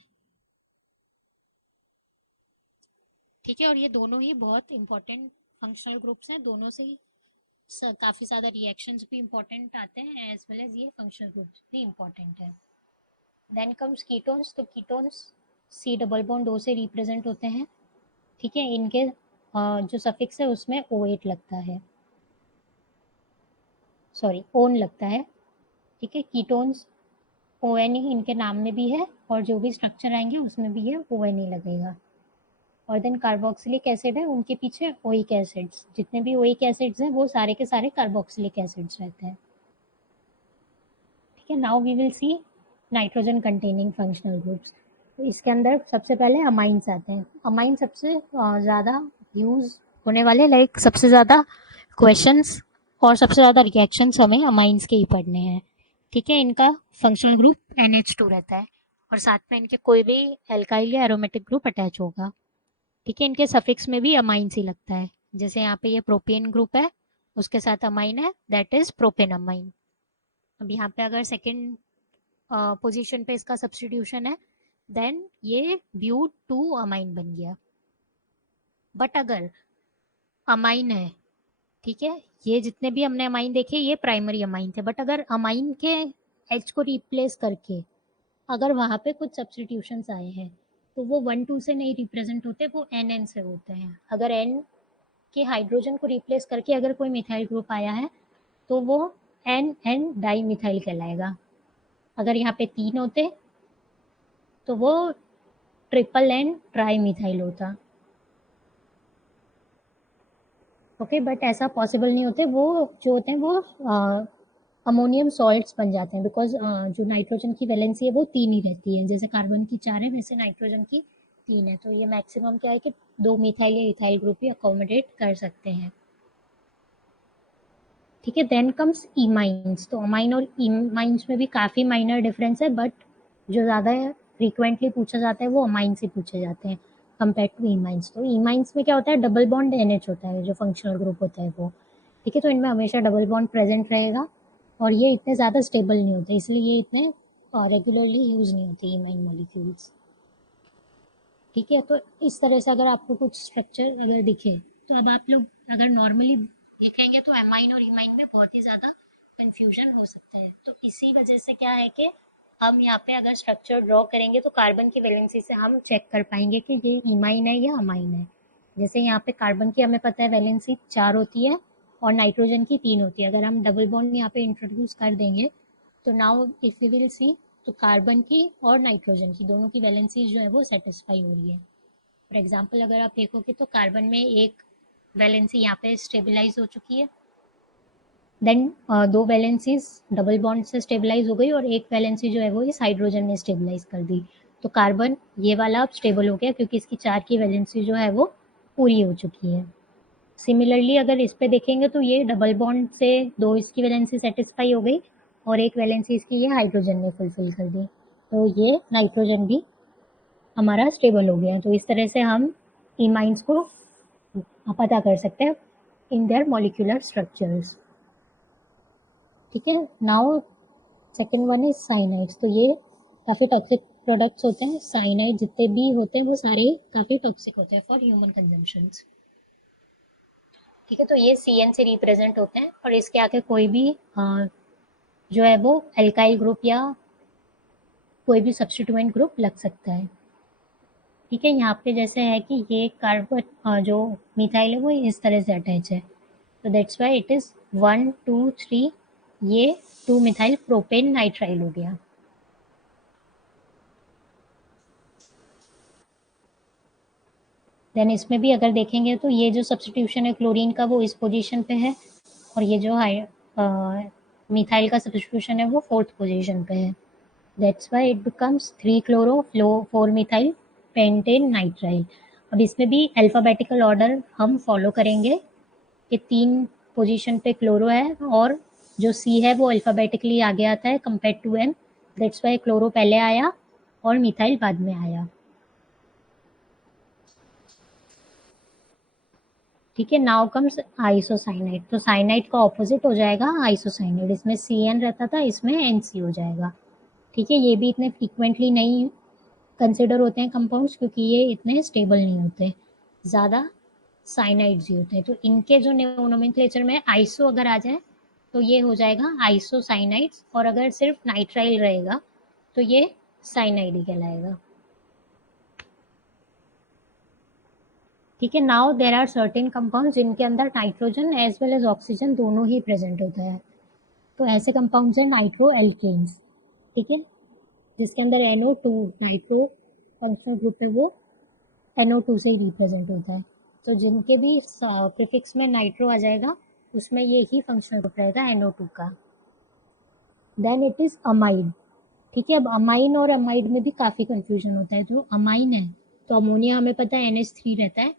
ठीक है, और ये दोनों ही बहुत इंपॉर्टेंट फंक्शनल ग्रुप्स हैं, दोनों से ही काफ़ी ज़्यादा रिएक्शंस भी इंपॉर्टेंट आते हैं, एज वेल एज ये फंक्शनल ग्रुप्स भी इंपॉर्टेंट है। देन कम्स कीटोन्स, तो ketones C double bond O से रिप्रेजेंट होते हैं। ठीक है, इनके जो सफिक्स है उसमें O8 लगता है, सॉरी ओन लगता है। ठीक है, कीटोन्स ON ही इनके नाम में भी है, और जो भी स्ट्रक्चर आएंगे उसमें भी ये ON ही लगेगा। और देन कार्बोक्सिलिक एसिड है, उनके पीछे ओइक एसिड्स, जितने भी ओइक एसिड्स हैं वो सारे के सारे कार्बोक्सिलिक एसिड्स रहते हैं। ठीक है, now we will see nitrogen containing functional groups. तो इसके अंदर सबसे पहले अमाइंस आते हैं। अमाइन सबसे ज़्यादा यूज होने वाले, लाइक सबसे ज़्यादा क्वेश्चंस और सबसे ज़्यादा रिएक्शंस हमें अमाइंस के ही पढ़ने हैं। ठीक है, इनका फंक्शनल ग्रुप NH2 रहता है, और साथ में इनके कोई भी एल्काइल या एरोमेटिक ग्रुप अटैच होगा। ठीक है, इनके सफिक्स में भी अमाइंस ही लगता है, जैसे यहाँ पे ये प्रोपेन ग्रुप है उसके साथ अमाइन है, दैट इज प्रोपेन अमाइन। अब यहाँ पे अगर सेकेंड पोजीशन पे इसका सब्सटीट्यूशन है, देन ये ब्यूट 2 अमाइन बन गया। बट अगर अमाइन है, ठीक है, ये जितने भी हमने अमाइन देखे ये प्राइमरी अमाइन थे, बट अगर अमाइन के H को रिप्लेस करके अगर वहाँ पे कुछ सब्सटीट्यूशंस आए हैं, तो वो 1 2 से नहीं रिप्रेजेंट होते, वो NN से होते हैं। अगर N के हाइड्रोजन को रिप्लेस करके अगर कोई मिथाइल ग्रुप आया है तो वो NN डाई मिथाइल कहलाएगा। अगर यहाँ पे 3 होते तो वो ट्रिपल N ट्राई मिथाइल होता। ओके, बट ऐसा पॉसिबल नहीं होते, वो जो होते हैं वो अमोनियम सॉल्ट्स बन जाते हैं, बिकॉज जो नाइट्रोजन की वैलेंसी है वो 3 ही रहती है, जैसे कार्बन की 4 है वैसे नाइट्रोजन की 3 है, तो ये मैक्सिमम क्या है कि 2 मिथाइल या इथाइल ग्रुप ही अकोमोडेट कर सकते हैं। ठीक है। Then comes imines. तो अमाइन और इमाइंस में भी काफ़ी माइनर डिफरेंस है, बट जो ज़्यादा फ्रीक्वेंटली पूछा जाता है वो अमाइन से पूछे जाते हैं कंपेयर टू इमाइंस। तो इमाइंस में क्या होता है, डबल बॉन्ड NH होता है, जो फंक्शनल ग्रुप होता है वो। ठीक है, तो इनमें हमेशा डबल बॉन्ड प्रेजेंट रहेगा और ये इतने ज़्यादा स्टेबल नहीं होते, इसलिए ये इतने रेगुलरली यूज़ नहीं होते इमाइन मॉलिक्यूल्स। ठीक है, तो इस तरह से अगर आपको कुछ स्ट्रक्चर अगर दिखे, तो अब आप लोग अगर नॉर्मली लिखेंगे तो एमाइन और इमाइन में बहुत ही ज़्यादा कंफ्यूजन हो सकता है। तो इसी वजह से क्या है कि हम यहाँ पे अगर स्ट्रक्चर ड्रॉ करेंगे तो कार्बन की वैलेंसी से हम चेक कर पाएंगे कि ये इमाइन है या अमाइन है। जैसे यहाँ पे कार्बन की हमें पता है वैलेंसी 4 होती है और नाइट्रोजन की 3 होती है। अगर हम डबल बॉन्ड यहाँ पे इंट्रोड्यूस कर देंगे तो now if you will see, तो कार्बन की और नाइट्रोजन की दोनों की वैलेंसी जो है वो सेटिस्फाई हो रही है। फॉर एग्जाम्पल अगर आप देखोगे तो कार्बन में एक वैलेंसी यहाँ पे स्टेबलाइज हो चुकी है, देन दो वैलेंसीज डबल बॉन्ड से स्टेबलाइज हो गई और एक वैलेंसी जो है वो इस हाइड्रोजन ने स्टेबलाइज कर दी। तो कार्बन ये वाला अब स्टेबल हो गया क्योंकि इसकी 4 की वैलेंसी जो है वो पूरी हो चुकी है। सिमिलरली अगर इस पे देखेंगे तो ये डबल बॉन्ड से दो इसकी वैलेंसी सेटिस्फाई हो गई और एक वैलेंसी इसकी ये हाइड्रोजन ने फुलफिल कर दी, तो ये नाइट्रोजन भी हमारा स्टेबल हो गया। तो इस तरह से हम इमाइंस को पता कर सकते हैं इन देयर मॉलिक्यूलर स्ट्रक्चर्स। ठीक है, now second one is cyanides. तो ये काफ़ी टॉक्सिक प्रोडक्ट्स होते हैं। साइनाइड जितने भी होते हैं वो सारे काफ़ी टॉक्सिक होते हैं फॉर ह्यूमन कंजम्पशंस। ठीक है, तो ये CN से रिप्रेजेंट होते हैं और इसके आगे कोई भी जो है वो एल्काइल ग्रुप या कोई भी सब्स्टिट्यूएंट ग्रुप लग सकता है। ठीक है, यहाँ पे जैसे है कि ये कार्बन जो मिथाइल है वो इस तरह से अटैच है, तो दैट्स वाई इट इज 1 2 3, ये 2 मिथाइल प्रोपेन नाइट्राइल हो गया। देन इसमें भी अगर देखेंगे तो ये जो सब्स्टिट्यूशन है क्लोरीन का वो इस पोजीशन पे है और ये जो मिथाइल का सब्स्टिट्यूशन है वो 4th पोजीशन पे है। That's why it becomes 3 chloro 4 methyl pentane nitrile. अब इसमें भी अल्फाबेटिकल ऑर्डर हम फॉलो करेंगे कि 3 पोजीशन पे क्लोरो है और जो सी है वो अल्फाबेटिकली आगे आता है compare to M. That's why chloro पहले आया और मिथाइल बाद में आया। ठीक है, नाउ कम्स आइसोसाइनाइड। तो साइनाइड का ऑपोजिट हो जाएगा आइसोसाइनाइड। इसमें CN रहता था, इसमें NC हो जाएगा। ठीक है, ये भी इतने फ्रीक्वेंटली नहीं कंसिडर होते हैं कंपाउंड्स क्योंकि ये इतने स्टेबल नहीं होते, ज़्यादा साइनाइड्स ही होते हैं। तो इनके जो नोमेनक्लेचर में आइसो अगर आ जाए तो ये हो जाएगा आइसोसाइनाइड्स, और अगर सिर्फ नाइट्राइल रहेगा तो ये साइनाइड ही कहलाएगा। ठीक है, now there are certain compound जिनके अंदर nitrogen as well as oxygen दोनों ही प्रेजेंट होता है। तो ऐसे कंपाउंड्स हैं नाइट्रो एल्केन्स। ठीक है, जिसके अंदर NO2 नाइट्रो फंक्शनल ग्रुप है वो NO2 से ही रिप्रेजेंट होता है। तो जिनके भी प्रीफिक्स में नाइट्रो आ जाएगा उसमें ये ही फंक्शनल ग्रुप रहेगा NO2 का। Then it is amide. ठीक है, अब अमाइन और अमाइड में भी काफ़ी कंफ्यूजन होता है। जो अमाइन है तो अमोनिया हमें पता है NH3 रहता है,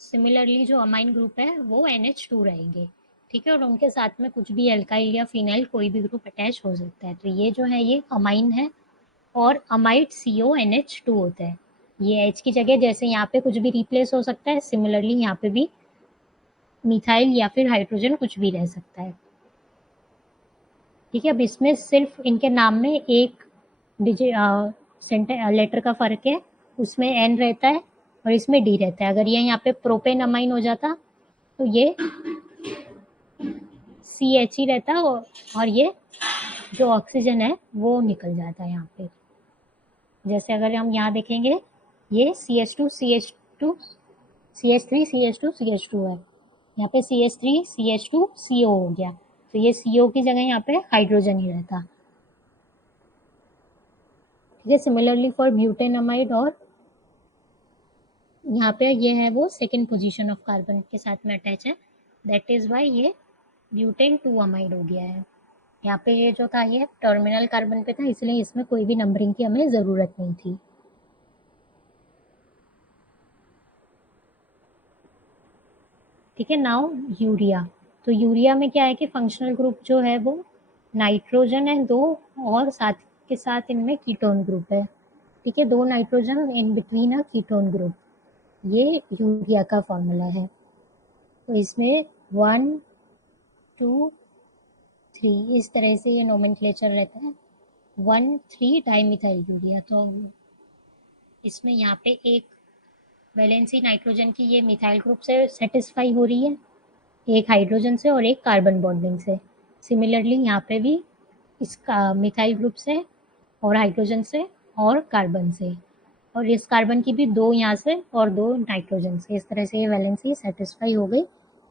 सिमिलरली जो अमाइन ग्रुप है वो NH2 रहेंगे। ठीक है, और उनके साथ में कुछ भी एल्काइल या फिनाइल कोई भी ग्रुप अटैच हो सकता है। तो ये जो है ये अमाइन है और अमाइड CONH2 होता है। ये H की जगह जैसे यहाँ पे कुछ भी रिप्लेस हो सकता है, सिमिलरली यहाँ पे भी मिथाइल या फिर हाइड्रोजन कुछ भी रह सकता है। ठीक है, अब इसमें सिर्फ इनके नाम में एक डिजिट सेंटर लेटर का फर्क है, उसमें N रहता है और इसमें D रहता है। अगर ये यहाँ पे प्रोपेन अमाइन हो जाता तो ये CH ही रहता और ये जो ऑक्सीजन है वो निकल जाता है यहाँ पे। जैसे अगर हम यहाँ देखेंगे ये CH2 CH2 CH3 CH2 CH2 है, यहाँ पे CH3 CH2 CO हो गया, तो ये CO की जगह यहाँ पे हाइड्रोजन ही रहता। ठीक है, सिमिलरली फॉर ब्यूटेनमाइड, और यहाँ पे ये है वो सेकेंड पोजीशन ऑफ कार्बन के साथ में अटैच है, दैट इज वाई ये ब्यूटेन 2 अमाइड हो गया है। यहाँ पे ये जो था ये टर्मिनल कार्बन पे था, इसलिए इसमें कोई भी नंबरिंग की हमें ज़रूरत नहीं थी। ठीक है, नाउ यूरिया। तो यूरिया में क्या है कि फंक्शनल ग्रुप जो है वो नाइट्रोजन है 2 और साथ के साथ इनमें कीटोन ग्रुप है। ठीक है, 2 nitrogen in between a ketone group, ये यूरिया का फॉर्मूला है। तो इसमें 1 2 3 इस तरह से ये नोमेनक्लेचर रहता है। 1,3 डाइमिथाइल यूरिया। तो इसमें यहाँ पे एक वैलेंसी नाइट्रोजन की ये मिथाइल ग्रुप से सेटिस्फाई हो रही है, एक हाइड्रोजन से और एक कार्बन बॉन्डिंग से। सिमिलरली यहाँ पे भी इसका मिथाइल ग्रुप से और हाइड्रोजन से और कार्बन से, और इस कार्बन की भी 2 यहाँ से और 2 नाइट्रोजन से। इस तरह से ये वैलेंसी सेटिस्फाई हो गई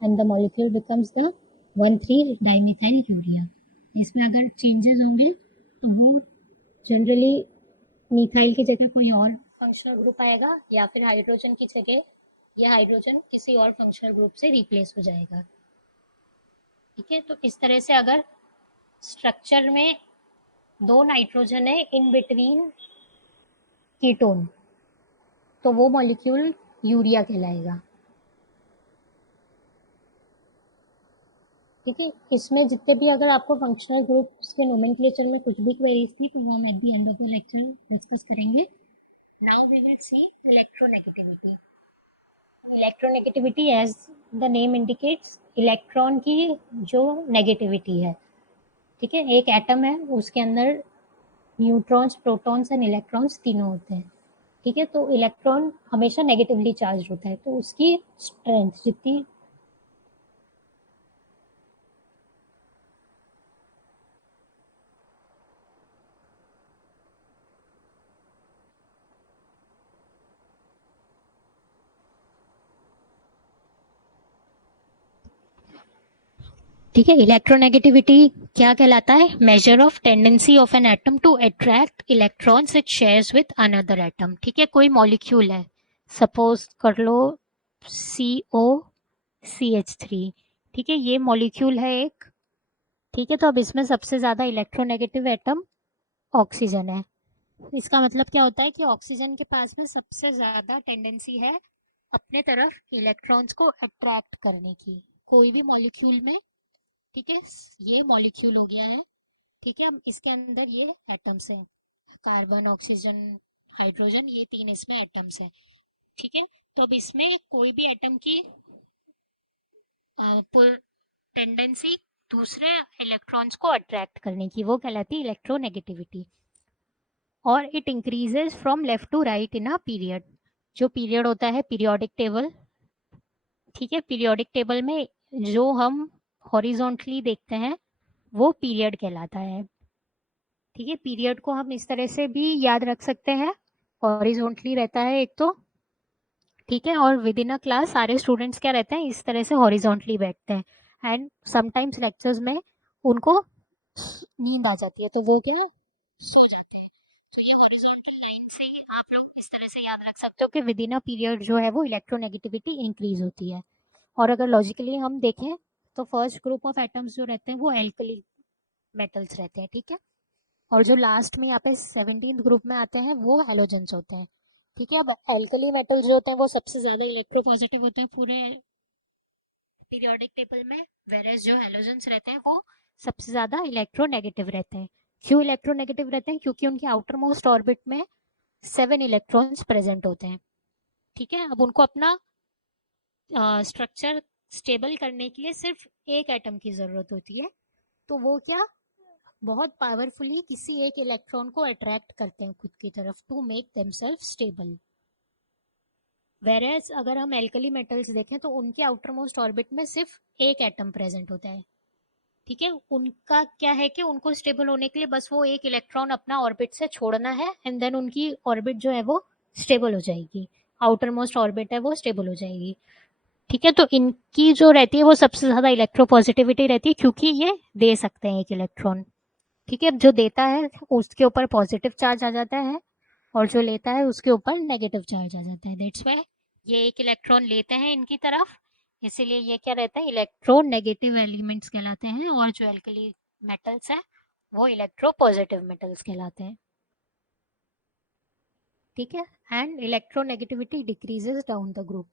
and the molecule becomes the 1,3 dimethyl urea. इसमें अगर चेंजेस होंगे तो वो जनरली मिथाइल की जगह कोई और फंक्शनल ग्रुप आएगा, या फिर हाइड्रोजन की जगह यह हाइड्रोजन किसी और फंक्शनल ग्रुप से रिप्लेस हो जाएगा। ठीक है, तो इस तरह से अगर स्ट्रक्चर में 2 नाइट्रोजन है इन बिटवीन कीटोन, तो वो मॉलिक्यूल यूरिया कहलाएगा। ठीक है, इसमें जितने भी अगर आपको फंक्शनल ग्रुप्स के नोमेनक्लेचर में कुछ भी क्वेरीज थी तो वो हम at the end of the lecture discuss करेंगे। Now we will see electronegativity. Electronegativity as the name indicates, electron की जो नेगेटिविटी है। ठीक है, एक एटम है उसके अंदर न्यूट्रॉन्स, प्रोटॉन्स एंड इलेक्ट्रॉन्स तीनों होते हैं। ठीक है, तो इलेक्ट्रॉन हमेशा नेगेटिवली चार्ज होता है, तो उसकी स्ट्रेंथ जितनी ठीक है, इलेक्ट्रोनेगेटिविटी क्या कहलाता है? Measure of tendency of an atom to attract electrons it shares with another atom. ठीक है, कोई मॉलिक्यूल है, सपोज कर लो COCH3। ठीक है, ये मॉलिक्यूल है एक। ठीक है, तो अब इसमें सबसे ज़्यादा इलेक्ट्रोनेगेटिव एटम ऑक्सीजन है। इसका मतलब क्या होता है कि ऑक्सीजन के पास में सबसे ज़्यादा टेंडेंसी है अपने तरफ इलेक्ट्रॉन्स को अट्रैक्ट करने की, कोई भी मॉलिक्यूल में। ठीक है, ये मॉलिक्यूल हो गया है। ठीक है, अब इसके अंदर ये एटम्स हैं, कार्बन, ऑक्सीजन, हाइड्रोजन, ये 3 इसमें एटम्स हैं। ठीक है, तो अब इसमें कोई भी एटम की टेंडेंसी दूसरे इलेक्ट्रॉन्स को अट्रैक्ट करने की, वो कहलाती है इलेक्ट्रोनेगेटिविटी। और it increases from left to right in a period. जो पीरियड होता है पीरियोडिक टेबल, ठीक है, पीरियोडिक टेबल में जो हम हॉरिजॉन्टली देखते हैं वो पीरियड कहलाता है। ठीक है, पीरियड को हम इस तरह से भी याद रख सकते हैं, हॉरिजॉन्टली रहता है एक तो। ठीक है, और विद इन अ क्लास सारे स्टूडेंट्स क्या रहते हैं, इस तरह से हॉरिजॉन्टली बैठते हैं एंड समटाइम्स लेक्चर्स में उनको नींद आ जाती है तो वो क्या सो जाते हैं। तो ये हॉरिजॉन्टल लाइन से ही आप लोग इस तरह से याद रख सकते हो कि विद इन अ पीरियड जो है वो इलेक्ट्रोनेगेटिविटी इंक्रीज होती है। और अगर लॉजिकली हम देखें तो फर्स्ट ग्रुप ऑफ एटम्स जो रहते हैं वो एल्कली मेटल्स रहते हैं। ठीक है, और जो लास्ट में यहाँ पे 17th ग्रुप में आते हैं वो हेलोजेंस होते हैं। ठीक है, अब एल्कली मेटल्स जो होते हैं वो सबसे ज्यादा इलेक्ट्रोपॉजिटिव होते हैं पूरे पीरियोडिक टेबल में, वेरेस जो हेलोजेंस रहते हैं वो सबसे ज्यादा इलेक्ट्रोनेगेटिव रहते हैं। क्यों इलेक्ट्रोनेगेटिव रहते हैं? क्योंकि उनके आउटर मोस्ट ऑर्बिट में 7 इलेक्ट्रॉन्स प्रेजेंट होते हैं। ठीक है, अब उनको अपना स्ट्रक्चर स्टेबल करने के लिए सिर्फ एक एटम की जरूरत होती है, तो वो क्या बहुत पावरफुली किसी एक इलेक्ट्रॉन को अट्रैक्ट करते हैं खुद की तरफ टू मेक देमसेल्फ स्टेबल। वेरेस अगर हम एल्कली मेटल्स देखें तो उनके आउटर मोस्ट ऑर्बिट में सिर्फ एक एटम प्रेजेंट होता है। ठीक है, उनका क्या है कि उनको स्टेबल होने के लिए बस वो एक इलेक्ट्रॉन अपना ऑर्बिट से छोड़ना है एंड देन उनकी ऑर्बिट जो है वो स्टेबल हो जाएगी, आउटर मोस्ट ऑर्बिट है वो स्टेबल हो जाएगी। ठीक है, तो इनकी जो रहती है वो सबसे ज्यादा इलेक्ट्रोपॉजिटिविटी रहती है क्योंकि ये दे सकते हैं एक इलेक्ट्रॉन। ठीक है, जो देता है उसके ऊपर पॉजिटिव चार्ज आ जाता है और जो लेता है उसके ऊपर नेगेटिव चार्ज आ जाता है। दैट्स वाई ये एक इलेक्ट्रॉन लेते हैं इनकी तरफ, इसीलिए ये क्या रहता है, इलेक्ट्रो नेगेटिव एलिमेंट्स कहलाते हैं। और जो एल्कली मेटल्स हैं वो इलेक्ट्रो पॉजिटिव मेटल्स कहलाते हैं। ठीक है, and electronegativity decreases down the group,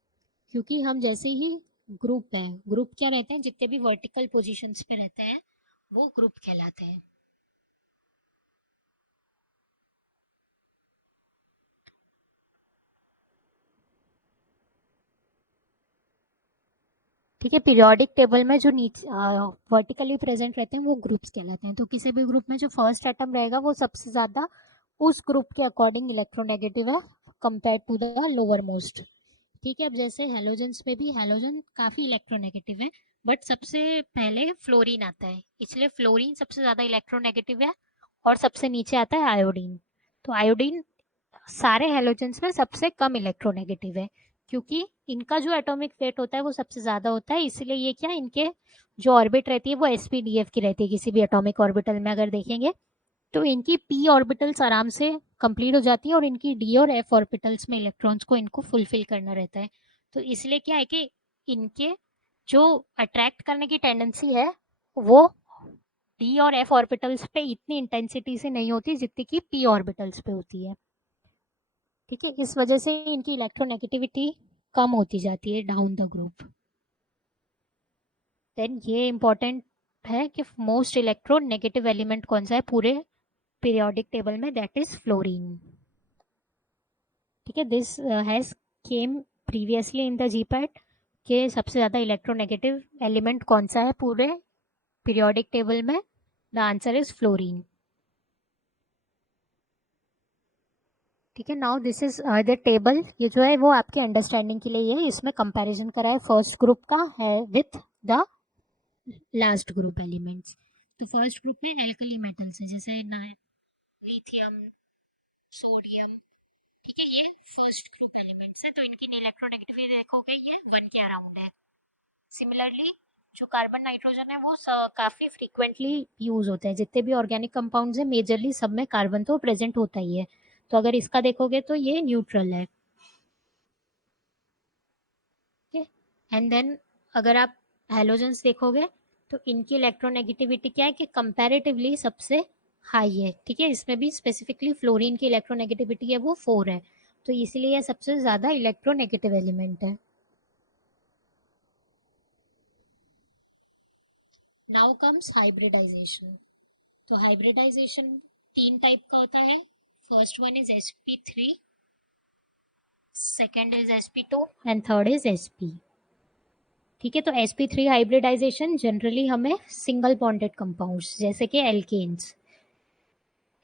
क्योंकि हम जैसे ही ग्रुप है। ग्रुप क्या रहते हैं, जितने भी वर्टिकल पोजीशंस पे रहते हैं वो ग्रुप कहलाते हैं। ठीक है, पीरियोडिक टेबल में जो नीचे वर्टिकली प्रेजेंट रहते हैं वो ग्रुप्स कहलाते हैं। तो किसी भी ग्रुप में जो फर्स्ट एटम रहेगा वो सबसे ज्यादा उस ग्रुप के अकॉर्डिंग इलेक्ट्रोनेगेटिव है compare to the lower most. ठीक है, अब जैसे हेलोजेंस में भी हेलोजन काफी इलेक्ट्रोनेगेटिव है, बट सबसे पहले फ्लोरीन आता है, इसलिए फ्लोरीन सबसे ज्यादा इलेक्ट्रोनेगेटिव है। और सबसे नीचे आता है आयोडीन। तो आयोडीन सारे हेलोजेंस में सबसे कम इलेक्ट्रोनेगेटिव है, क्योंकि इनका जो एटॉमिक वेट होता है वो सबसे ज्यादा होता है, इसलिए ये क्या, इनके जो ऑर्बिट रहती है वो sp-df की रहती है किसी भी एटॉमिक ऑर्बिटल में अगर देखेंगे। तो इनकी p ऑर्बिटल्स आराम से कंप्लीट हो जाती है और इनकी d और f ऑर्बिटल्स में इलेक्ट्रॉन्स को इनको फुलफिल करना रहता है। तो इसलिए क्या है कि इनके जो अट्रैक्ट करने की टेंडेंसी है वो d और f ऑर्बिटल्स पे इतनी इंटेंसिटी से नहीं होती जितनी कि p ऑर्बिटल्स पे होती है। ठीक है, इस वजह से इनकी इलेक्ट्रोनेगेटिविटी कम होती जाती है डाउन द ग्रुप। देन ये इंपॉर्टेंट है कि मोस्ट इलेक्ट्रोनेगेटिव एलिमेंट कौन सा है पूरे पीरियोडिक टेबल में, दैट इज फ्लोरीन। ठीक है, this has came previously in the GPAT के सबसे ज़्यादा इलेक्ट्रोनेगेटिव एलिमेंट कौन सा है पूरे पीरियोडिक टेबल में। The answer is fluorine. ठीक है, now this is the table, ये जो है वो आपके अंडरस्टैंडिंग के लिए ही है। इसमें कंपैरिजन करा है फर्स्ट ग्रुप का है with the last group elements. तो फर्स्ट ग्रुप में एल्कली मेटल्स है, जैसे लिथियम, सोडियम। ठीक है, ये फर्स्ट ग्रुप एलिमेंट्स है, तो इनकी इलेक्ट्रोनेगेटिविटी देखोगे ये 1 के अराउंड है। सिमिलरली जो कार्बन नाइट्रोजन है वो काफी फ्रीक्वेंटली यूज होते हैं, जितने भी ऑर्गेनिक कंपाउंड्स हैं मेजरली सब में कार्बन तो प्रेजेंट होता ही है। तो अगर इसका देखोगे तो ये न्यूट्रल है। एंड देन अगर आप हेलोजेंस देखोगे तो इनकी इलेक्ट्रोनेगेटिविटी क्या है कि कंपैरेटिवली सबसे हाई है। ठीक है, इसमें भी स्पेसिफिकली फ्लोरीन की इलेक्ट्रोनेगेटिविटी है वो 4 है, तो इसीलिए यह सबसे ज्यादा इलेक्ट्रोनेगेटिव एलिमेंट है। Now comes hybridization. तो हाइब्रिडाइजेशन 3 टाइप का होता है। First one is sp3, second is sp2 and third is sp। ठीक है, तो sp3 हाइब्रिडाइजेशन जनरली हमें सिंगल बॉन्डेड कंपाउंड्स जैसे कि एल्केन्स,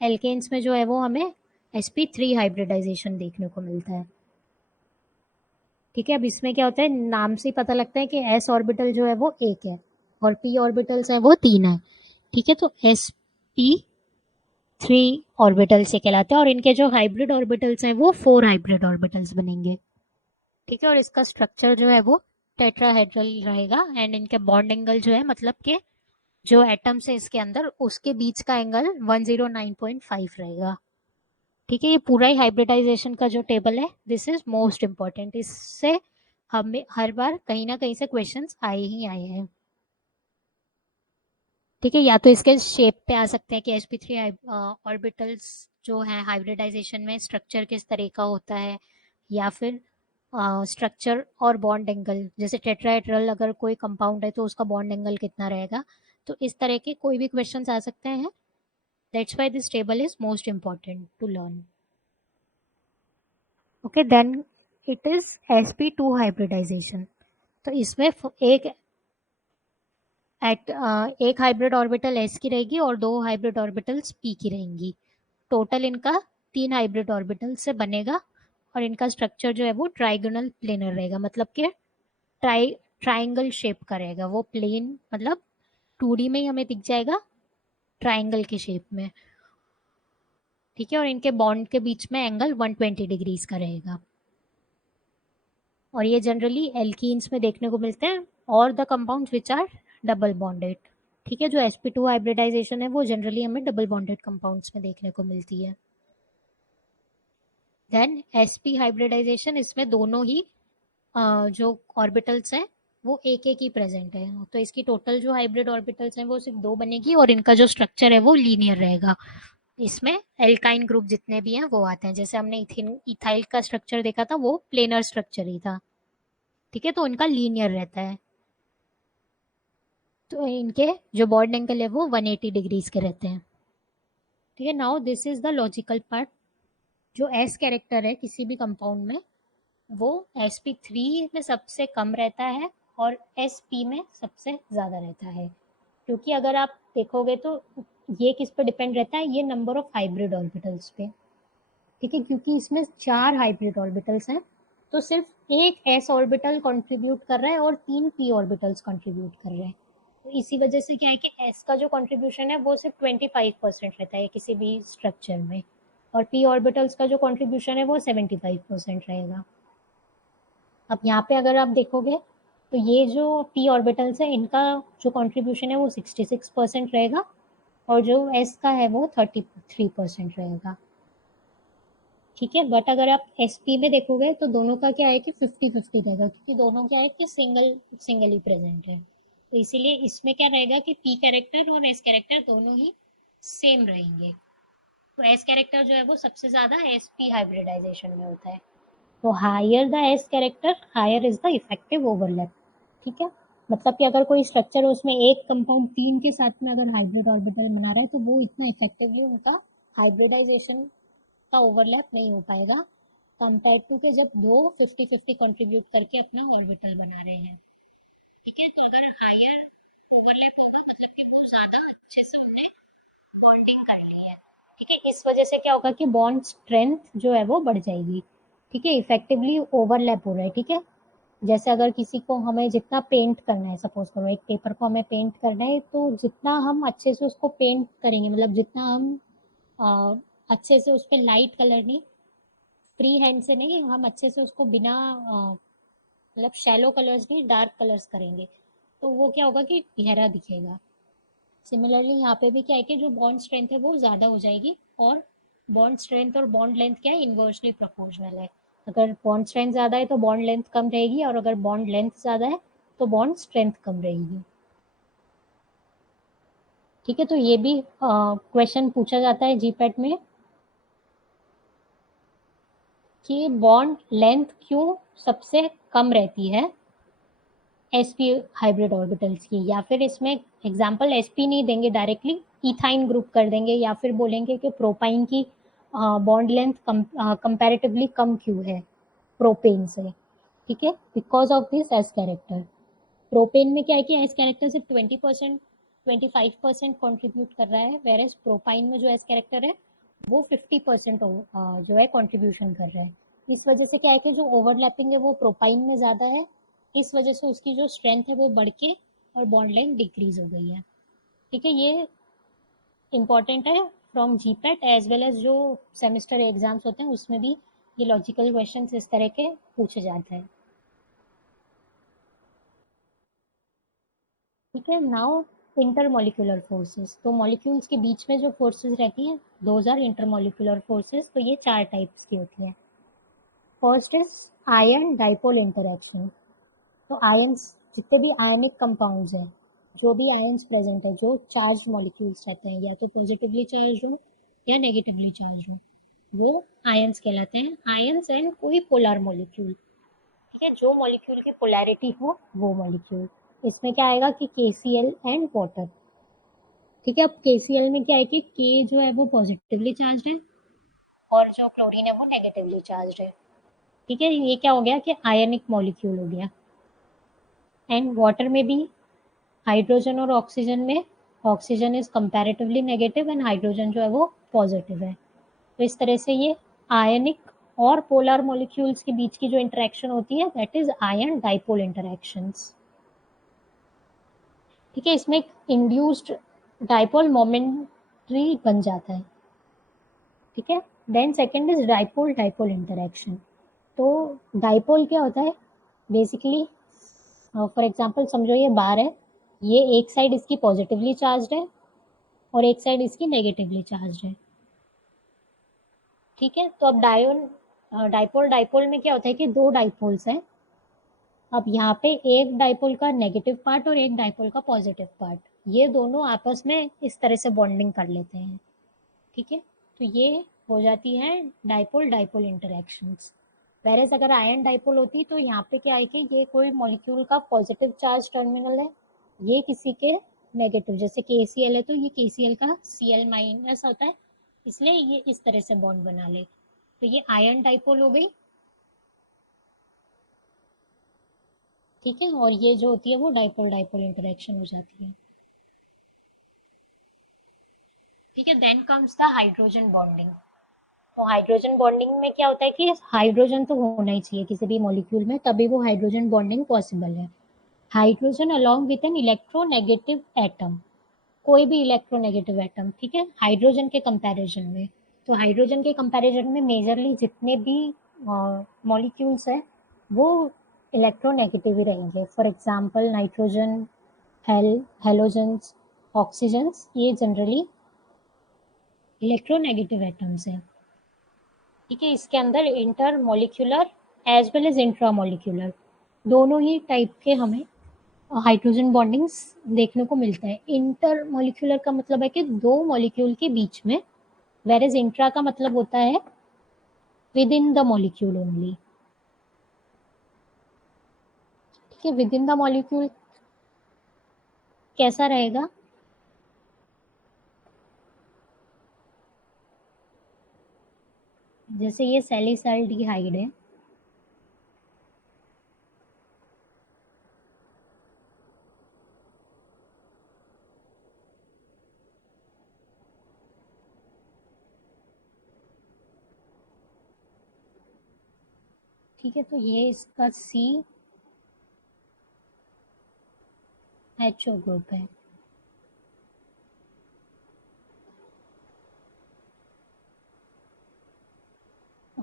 एल्केन्स में जो है वो हमें sp3 हाइब्रिडाइजेशन देखने को मिलता है। ठीक है, अब इसमें क्या होता है, नाम से ही पता लगता है कि s ऑर्बिटल जो है वो एक है और p ऑर्बिटल्स है वो 3 है। ठीक है, तो sp3 ऑर्बिटल से कहलाते हैं और इनके जो हाइब्रिड ऑर्बिटल्स हैं वो 4 हाइब्रिड ऑर्बिटल्स बनेंगे। ठीक है, और इसका स्ट्रक्चर जो है वो टेट्राहेड्रल रहेगा एंड इनके बॉन्ड एंगल जो है मतलब के जो एटम्स है इसके अंदर उसके बीच का एंगल 109.5 रहेगा। ठीक है, ये पूरा ही हाइब्रिडाइजेशन का जो टेबल है दिस इज मोस्ट इम्पॉर्टेंट, इससे हमें हर बार कहीं ना कहीं से क्वेश्चंस आए ही आए हैं। ठीक है, या तो इसके शेप पे आ सकते हैं कि sp3 ऑर्बिटल्स जो है हाइब्रिडाइजेशन में स्ट्रक्चर किस तरह का होता है, या फिर स्ट्रक्चर और बॉन्ड एंगल, जैसे टेट्राहेड्रल अगर कोई कंपाउंड है तो उसका बॉन्ड एंगल कितना रहेगा। तो इस तरह के कोई भी क्वेश्चंस आ सकते हैं। That's why this table is most important to learn. Okay, then it is sp2 hybridization. तो इसमें एक एक हाइब्रिड ऑर्बिटल s की रहेगी और 2 हाइब्रिड ऑर्बिटल्स p की रहेंगी। टोटल इनका 3 हाइब्रिड ऑर्बिटल से बनेगा और इनका स्ट्रक्चर जो है वो ट्राइगोनल प्लेनर रहेगा, मतलब कि ट्राइंगल शेप का रहेगा वो प्लेन, मतलब 2D में ही हमें दिख जाएगा ट्राइंगल के शेप में। ठीक है, और इनके बॉन्ड के बीच में एंगल 120 डिग्रीज का रहेगा और ये जनरली एल्कीन्स में देखने को मिलते हैं और the compounds which are double bonded. ठीक है, जो sp2 हाइब्रिडाइजेशन है वो जनरली हमें डबल बॉन्डेड कंपाउंड्स में देखने को मिलती है। देन sp हाइब्रिडाइजेशन, इसमें दोनों ही जो ऑर्बिटल्स हैं वो एक एक ही प्रेजेंट है, तो इसकी टोटल जो हाइब्रिड ऑर्बिटल्स हैं वो सिर्फ 2 बनेगी और इनका जो स्ट्रक्चर है वो लीनियर रहेगा। इसमें एल्काइन ग्रुप जितने भी हैं वो आते हैं, जैसे हमने इथिन इथाइल का स्ट्रक्चर देखा था वो प्लेनर स्ट्रक्चर ही था। ठीक है, तो इनका लीनियर रहता है, तो इनके जो बॉन्ड एंगल है वो 180 डिग्रीज के रहते हैं। ठीक है, now this is the logical part. जो एस कैरेक्टर है किसी भी कंपाउंड में, वो sp3 में सबसे कम रहता है और sp में सबसे ज़्यादा रहता है। क्योंकि अगर आप देखोगे तो ये किस पे डिपेंड रहता है, ये नंबर ऑफ हाइब्रिड ऑर्बिटल्स पे। ठीक है, क्योंकि इसमें 4 हाइब्रिड ऑर्बिटल्स हैं, तो सिर्फ एक s ऑर्बिटल कंट्रीब्यूट कर रहा है और 3 p ऑर्बिटल्स कंट्रीब्यूट कर रहे हैं। तो इसी वजह से क्या है कि s का जो कंट्रीब्यूशन है वो सिर्फ 25% रहता है किसी भी स्ट्रक्चर में, और p ऑर्बिटल्स का जो कंट्रीब्यूशन है वो 75% रहेगा। अब यहाँ पे अगर आप देखोगे तो ये जो p ऑर्बिटल्स है इनका जो कंट्रीब्यूशन है वो 66% रहेगा, और जो s का है वो 33% रहेगा। ठीक है, बट अगर आप sp में देखोगे तो दोनों का क्या है कि 50-50 रहेगा, क्योंकि दोनों क्या है कि सिंगल ही प्रेजेंट है। तो इसीलिए इसमें क्या रहेगा कि p कैरेक्टर और s कैरेक्टर दोनों ही सेम रहेंगे। तो s कैरेक्टर जो है वो सबसे ज्यादा sp हाइब्रिडाइजेशन में होता है। तो higher the S character higher is the effective overlap. ठीक है, मतलब कि अगर कोई स्ट्रक्चर है उसमें एक कंपाउंड 3 के साथ में अगर हाइब्रिड ऑर्बिटल बना रहा है तो वो इतना इफेक्टिवली उनका हाइब्रिडाइजेशन का ओवरलैप नहीं हो पाएगा, कंपेयर टू के जब दो 50-50 कंट्रीब्यूट करके अपना ऑर्बिटल बना रहे हैं। ठीक है, तो अगर हायर ओवरलैप होगा मतलब कि वो ज्यादा अच्छे से उनने बॉन्डिंग कर ली है। ठीक है, इस वजह से क्या होगा कि बॉन्ड स्ट्रेंथ जो है वो बढ़ जाएगी। ठीक है, इफेक्टिवली ओवरलैप हो रहा है। ठीक है, जैसे अगर किसी को हमें जितना पेंट करना है, सपोज करो एक पेपर को हमें पेंट करना है, तो जितना हम अच्छे से उसको पेंट करेंगे, मतलब जितना हम अ, अच्छे से उस पर लाइट कलर नहीं, फ्री हैंड से नहीं, हम अच्छे से उसको बिना मतलब शैलो कलर्स नहीं डार्क कलर्स करेंगे, तो वो क्या होगा कि गहरा दिखेगा। सिमिलरली यहाँ पे भी क्या है कि जो बॉन्ड स्ट्रेंथ है वो ज़्यादा हो जाएगी, और बॉन्ड स्ट्रेंथ और बॉन्ड लेंथ क्या है, इन्वर्सली प्रोपोर्शनल है। अगर बॉन्ड स्ट्रेंथ ज़्यादा है तो बॉन्ड लेंथ कम रहेगी, और अगर बॉन्ड लेंथ ज़्यादा है तो बॉन्ड स्ट्रेंथ कम रहेगी। ठीक है, तो ये भी क्वेश्चन पूछा जाता है जीपैट में कि बॉन्ड लेंथ क्यों सबसे कम रहती है sp हाइब्रिड ऑर्बिटल्स की, या फिर इसमें एग्जांपल sp नहीं देंगे डायरेक्टली, इथाइन ग्रुप कर देंगे, या फिर बोलेंगे कि प्रोपाइन की बॉन्ड लेंथ कंपैरेटिवली कम क्यों है प्रोपेन से। ठीक है, because of this S character. Propane में क्या है कि एस कैरेक्टर सिर्फ 20% 25% कॉन्ट्रीब्यूट कर रहा है, वेर एज प्रोपाइन में जो एस कैरेक्टर है वो 50% जो है कॉन्ट्रीब्यूशन कर रहा है। इस वजह से क्या है कि जो ओवरलैपिंग है वो प्रोपाइन में ज़्यादा है, इस वजह से उसकी जो स्ट्रेंथ है वो बढ़ के और बॉन्ड लेंथ डिक्रीज हो गई है। ठीक है, ये इंपॉर्टेंट है from GPAT as well as जो सेमेस्टर एग्जाम्स होते हैं उसमें भी ये लॉजिकल क्वेश्चन इस तरह के पूछे जाते हैं। ठीक है, नाउ इंटरमोलिकुलर फोर्सेस। तो मॉलिक्यूल्स के बीच में जो फोर्सेस रहती हैं दोज आर इंटरमोलिकुलर फोर्सेस। तो ये 4 टाइप्स की होती हैं। First is ion dipole interaction. तो आयंस, जितने भी आयनिक कंपाउंड्स हैं, जो भी आयंस प्रेजेंट है, जो चार्ज मॉलिक्यूल्स रहते हैं, या तो पॉजिटिवली चार्ज हो या नेगेटिवली चार्ज हो, वो आयंस कहलाते हैं। आयंस एंड कोई पोलर मॉलिक्यूल। ठीक है, जो मॉलिक्यूल की पोलैरिटी हो वो मॉलिक्यूल। इसमें क्या आएगा कि KCl एंड वाटर। ठीक है, अब KCl में क्या है कि K जो है वो पॉजिटिवली चार्ज है, और जो क्लोरीन है वो नेगेटिवली चार्ज है। ठीक है, ये क्या हो गया कि आयनिक मॉलिक्यूल हो गया। एंड वाटर में भी हाइड्रोजन और ऑक्सीजन में oxygen is comparatively negative and hydrogen जो है वो पॉजिटिव है। तो इस तरह से ये आयनिक और पोलर मॉलिक्यूल्स के बीच की जो इंटरेक्शन होती है that is ion dipole interactions. ठीक है, इसमें इंड्यूस्ड डाइपोल मोमेंट्री बन जाता है। ठीक है, then second is dipole dipole interaction. तो डाइपोल क्या होता है बेसिकली, फॉर एग्जांपल समझो ये बार है, ये एक साइड इसकी पॉजिटिवली चार्ज्ड है और एक साइड इसकी नेगेटिवली चार्ज्ड है। ठीक है, तो अब डाइपोल डाइपोल में क्या होता है कि दो डाइपोल्स हैं। अब यहाँ पे एक डाइपोल का नेगेटिव पार्ट और एक डाइपोल का पॉजिटिव पार्ट, ये दोनों आपस में इस तरह से बॉन्डिंग कर लेते हैं। ठीक है, तो ये हो जाती है डाइपोल डाइपोल इंटरेक्शंस। वेरेज अगर आयन डाइपोल होती तो यहाँ पे क्या है कि ये कोई मॉलिक्यूल का पॉजिटिव चार्ज टर्मिनल है, ये किसी के नेगेटिव, जैसे KCl है तो ये KCl का Cl माइनस होता है, इसलिए ये इस तरह से बॉन्ड बना ले, तो ये आयन डाइपोल हो गई। ठीक है, और ये जो होती है वो डाइपोल डाइपोल इंटरेक्शन हो जाती है। ठीक है, then comes the hydrogen bonding. तो हाइड्रोजन बॉन्डिंग में क्या होता है कि हाइड्रोजन तो होना ही चाहिए किसी भी मॉलिक्यूल में, तभी वो हाइड्रोजन बॉन्डिंग पॉसिबल है। Hydrogen along with an electronegative atom, कोई भी इलेक्ट्रोनेगेटिव एटम, ठीक है, हाइड्रोजन के कंपैरिजन में। तो हाइड्रोजन के कंपैरिजन में मेजरली जितने भी मॉलिक्यूल्स हैं वो इलेक्ट्रोनेगेटिव ही रहेंगे। For example nitrogen, halogens, oxygens, ये जनरली इलेक्ट्रोनेगेटिव एटम्स हैं। ठीक है, इसके अंदर inter molecular as well as intra molecular दोनों ही टाइप के हमें हाइड्रोजन बॉन्डिंग्स देखने को मिलता है। इंटर मॉलिक्यूलर का मतलब है कि दो मॉलिक्यूल के बीच में, वेर एज इंट्रा का मतलब होता है with in the molecule only. ठीक है, विद इन द मॉलिक्यूल कैसा रहेगा, जैसे ये सैलिसाइल्डिहाइड है, ठीक है, तो ये इसका CHO ग्रुप है।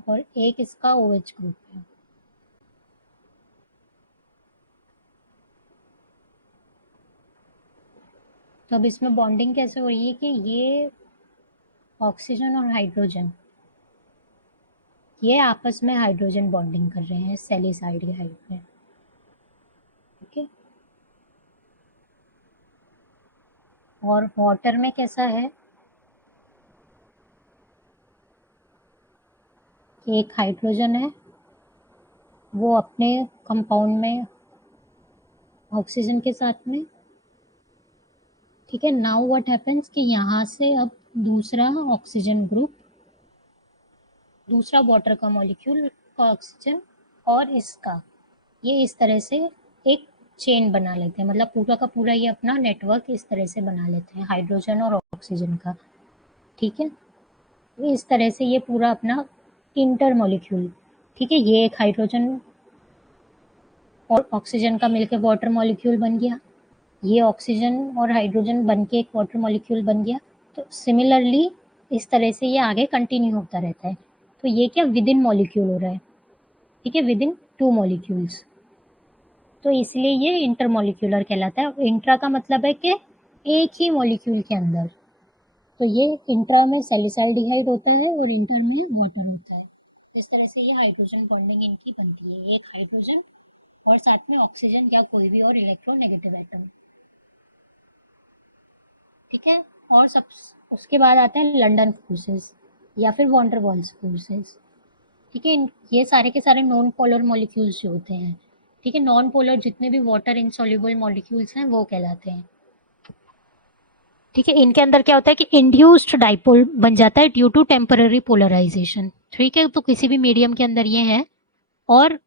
और एक इसका OH ग्रुप है। तो अब इसमें बॉन्डिंग कैसे हो रही है कि ये ऑक्सीजन और हाइड्रोजन ये आपस में हाइड्रोजन बॉन्डिंग कर रहे हैं सैलिसाइल्डिहाइड में। ओके, और वाटर में कैसा है, कि एक हाइड्रोजन है वो अपने कंपाउंड में ऑक्सीजन के साथ में। ठीक है, नाउ व्हाट हैपेंस कि यहाँ से अब दूसरा ऑक्सीजन ग्रुप, दूसरा वाटर का मॉलिक्यूल का ऑक्सीजन और इसका, ये इस तरह से एक चेन बना लेते हैं, मतलब पूरा का पूरा ये अपना नेटवर्क इस तरह से बना लेते हैं हाइड्रोजन और ऑक्सीजन का। ठीक है, इस तरह से ये पूरा अपना इंटर मॉलिक्यूल, ठीक है, ये एक हाइड्रोजन और ऑक्सीजन का मिलकर वाटर मॉलिक्यूल बन गया, ये ऑक्सीजन और हाइड्रोजन बन के एक वाटर मॉलिक्यूल बन गया। तो सिमिलरली इस तरह से ये आगे कंटिन्यू होता रहता है। तो ये क्या विद इन मॉलिक्यूल हो रहा है, ठीक है, विद इन टू मॉलिक्यूल्स, तो इसलिए ये इंटरमॉलिक्यूलर कहलाता है। इंट्रा का मतलब है कि एक ही मॉलिक्यूल के अंदर, तो ये इंट्रा में सैलिसाइल्डिहाइड होता है और इंटर में वाटर होता है। इस तरह से ये हाइड्रोजन बॉन्डिंग इनकी बनती है, एक हाइड्रोजन और साथ में ऑक्सीजन या कोई भी और इलेक्ट्रोनेगेटिव एटम। ठीक है, और सब उसके बाद आते हैं लंदन फोर्सेस या फिर वॉन्डर वॉल्स फोर्सेस। ठीक है, ये सारे के सारे नॉन पोलर मॉलिक्यूल्स जो होते हैं, ठीक है, नॉन पोलर जितने भी वाटर इनसॉल्युबल मॉलिक्यूल्स हैं वो कहलाते हैं। ठीक है, इनके अंदर क्या होता है कि इंड्यूस्ड डाइपोल बन जाता है ड्यू टू टेम्पररी पोलराइजेशन। ठीक है, तो किसी भी मीडियम के अंदर ये है और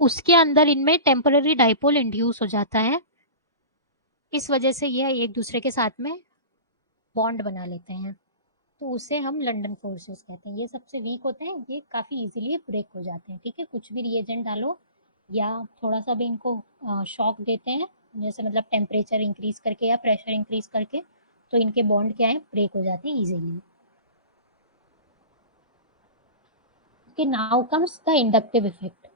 उसके अंदर इनमें टेम्पररी डाइपोल इंड्यूस हो जाता है, इस वजह से ये एक दूसरे के साथ में बॉन्ड बना लेते हैं, तो उसे हम लंदन फोर्सेस कहते हैं। ये सबसे वीक होते हैं, ये काफ़ी इजीली ब्रेक हो जाते हैं। ठीक है, कुछ भी रिएजेंट डालो या थोड़ा सा भी इनको शॉक देते हैं, जैसे मतलब टेम्परेचर इंक्रीज करके या प्रेशर इंक्रीज करके, तो इनके बॉन्ड क्या है, ब्रेक हो जाते हैं easily. Okay, now comes the inductive effect.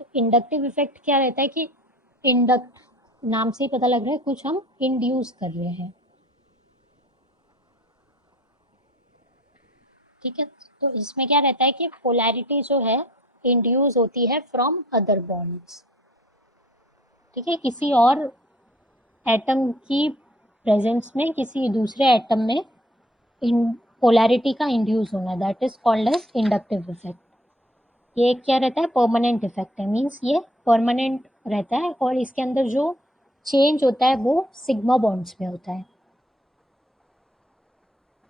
तो इंडक्टिव इफेक्ट क्या रहता है कि इंडक्ट, नाम से ही पता लग रहा है कुछ हम इंड्यूस कर रहे हैं। ठीक है, तो इसमें क्या रहता है कि पोलैरिटी जो है इंड्यूस होती है फ्रॉम अदर बॉन्ड्स। ठीक है, किसी और एटम की प्रेजेंस में किसी दूसरे एटम में इन पोलैरिटी का इंड्यूस होना, that is called as inductive effect. ये क्या रहता है, परमानेंट इफेक्ट है, मीन्स ये परमानेंट रहता है और इसके अंदर जो चेंज होता है वो सिग्मा बॉन्ड्स में होता है,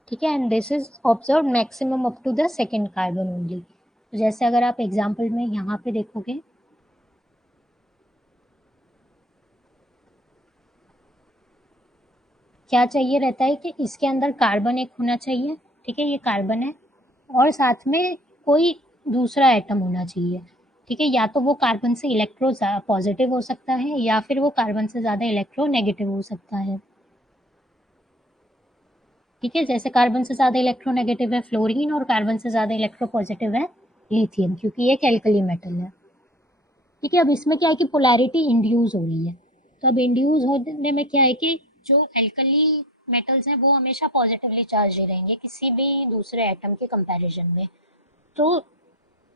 ठीक है। And this is observe maximum up to the second carbon only. जैसे अगर आप एग्जाम्पल में यहाँ पे देखोगे, क्या चाहिए रहता है कि इसके अंदर कार्बन एक होना चाहिए, ठीक है, ये कार्बन है, और साथ में कोई दूसरा एटम होना चाहिए, ठीक है। या तो वो कार्बन से इलेक्ट्रो पॉजिटिव हो सकता है या फिर वो कार्बन से ज़्यादा इलेक्ट्रो नेगेटिव हो सकता है, ठीक है। जैसे कार्बन से ज़्यादा इलेक्ट्रो नेगेटिव है फ्लोरीन और कार्बन से ज़्यादा इलेक्ट्रो पॉजिटिव है लिथियम, क्योंकि ये एक एल्कली मेटल है, ठीक है। अब इसमें क्या है कि पोलैरिटी इंड्यूस हो रही है, तो अब इंड्यूस होने में क्या है कि जो एल्कली मेटल्स हैं वो हमेशा पॉजिटिवली चार्ज ही रहेंगे किसी भी दूसरे एटम के कंपैरिजन में। तो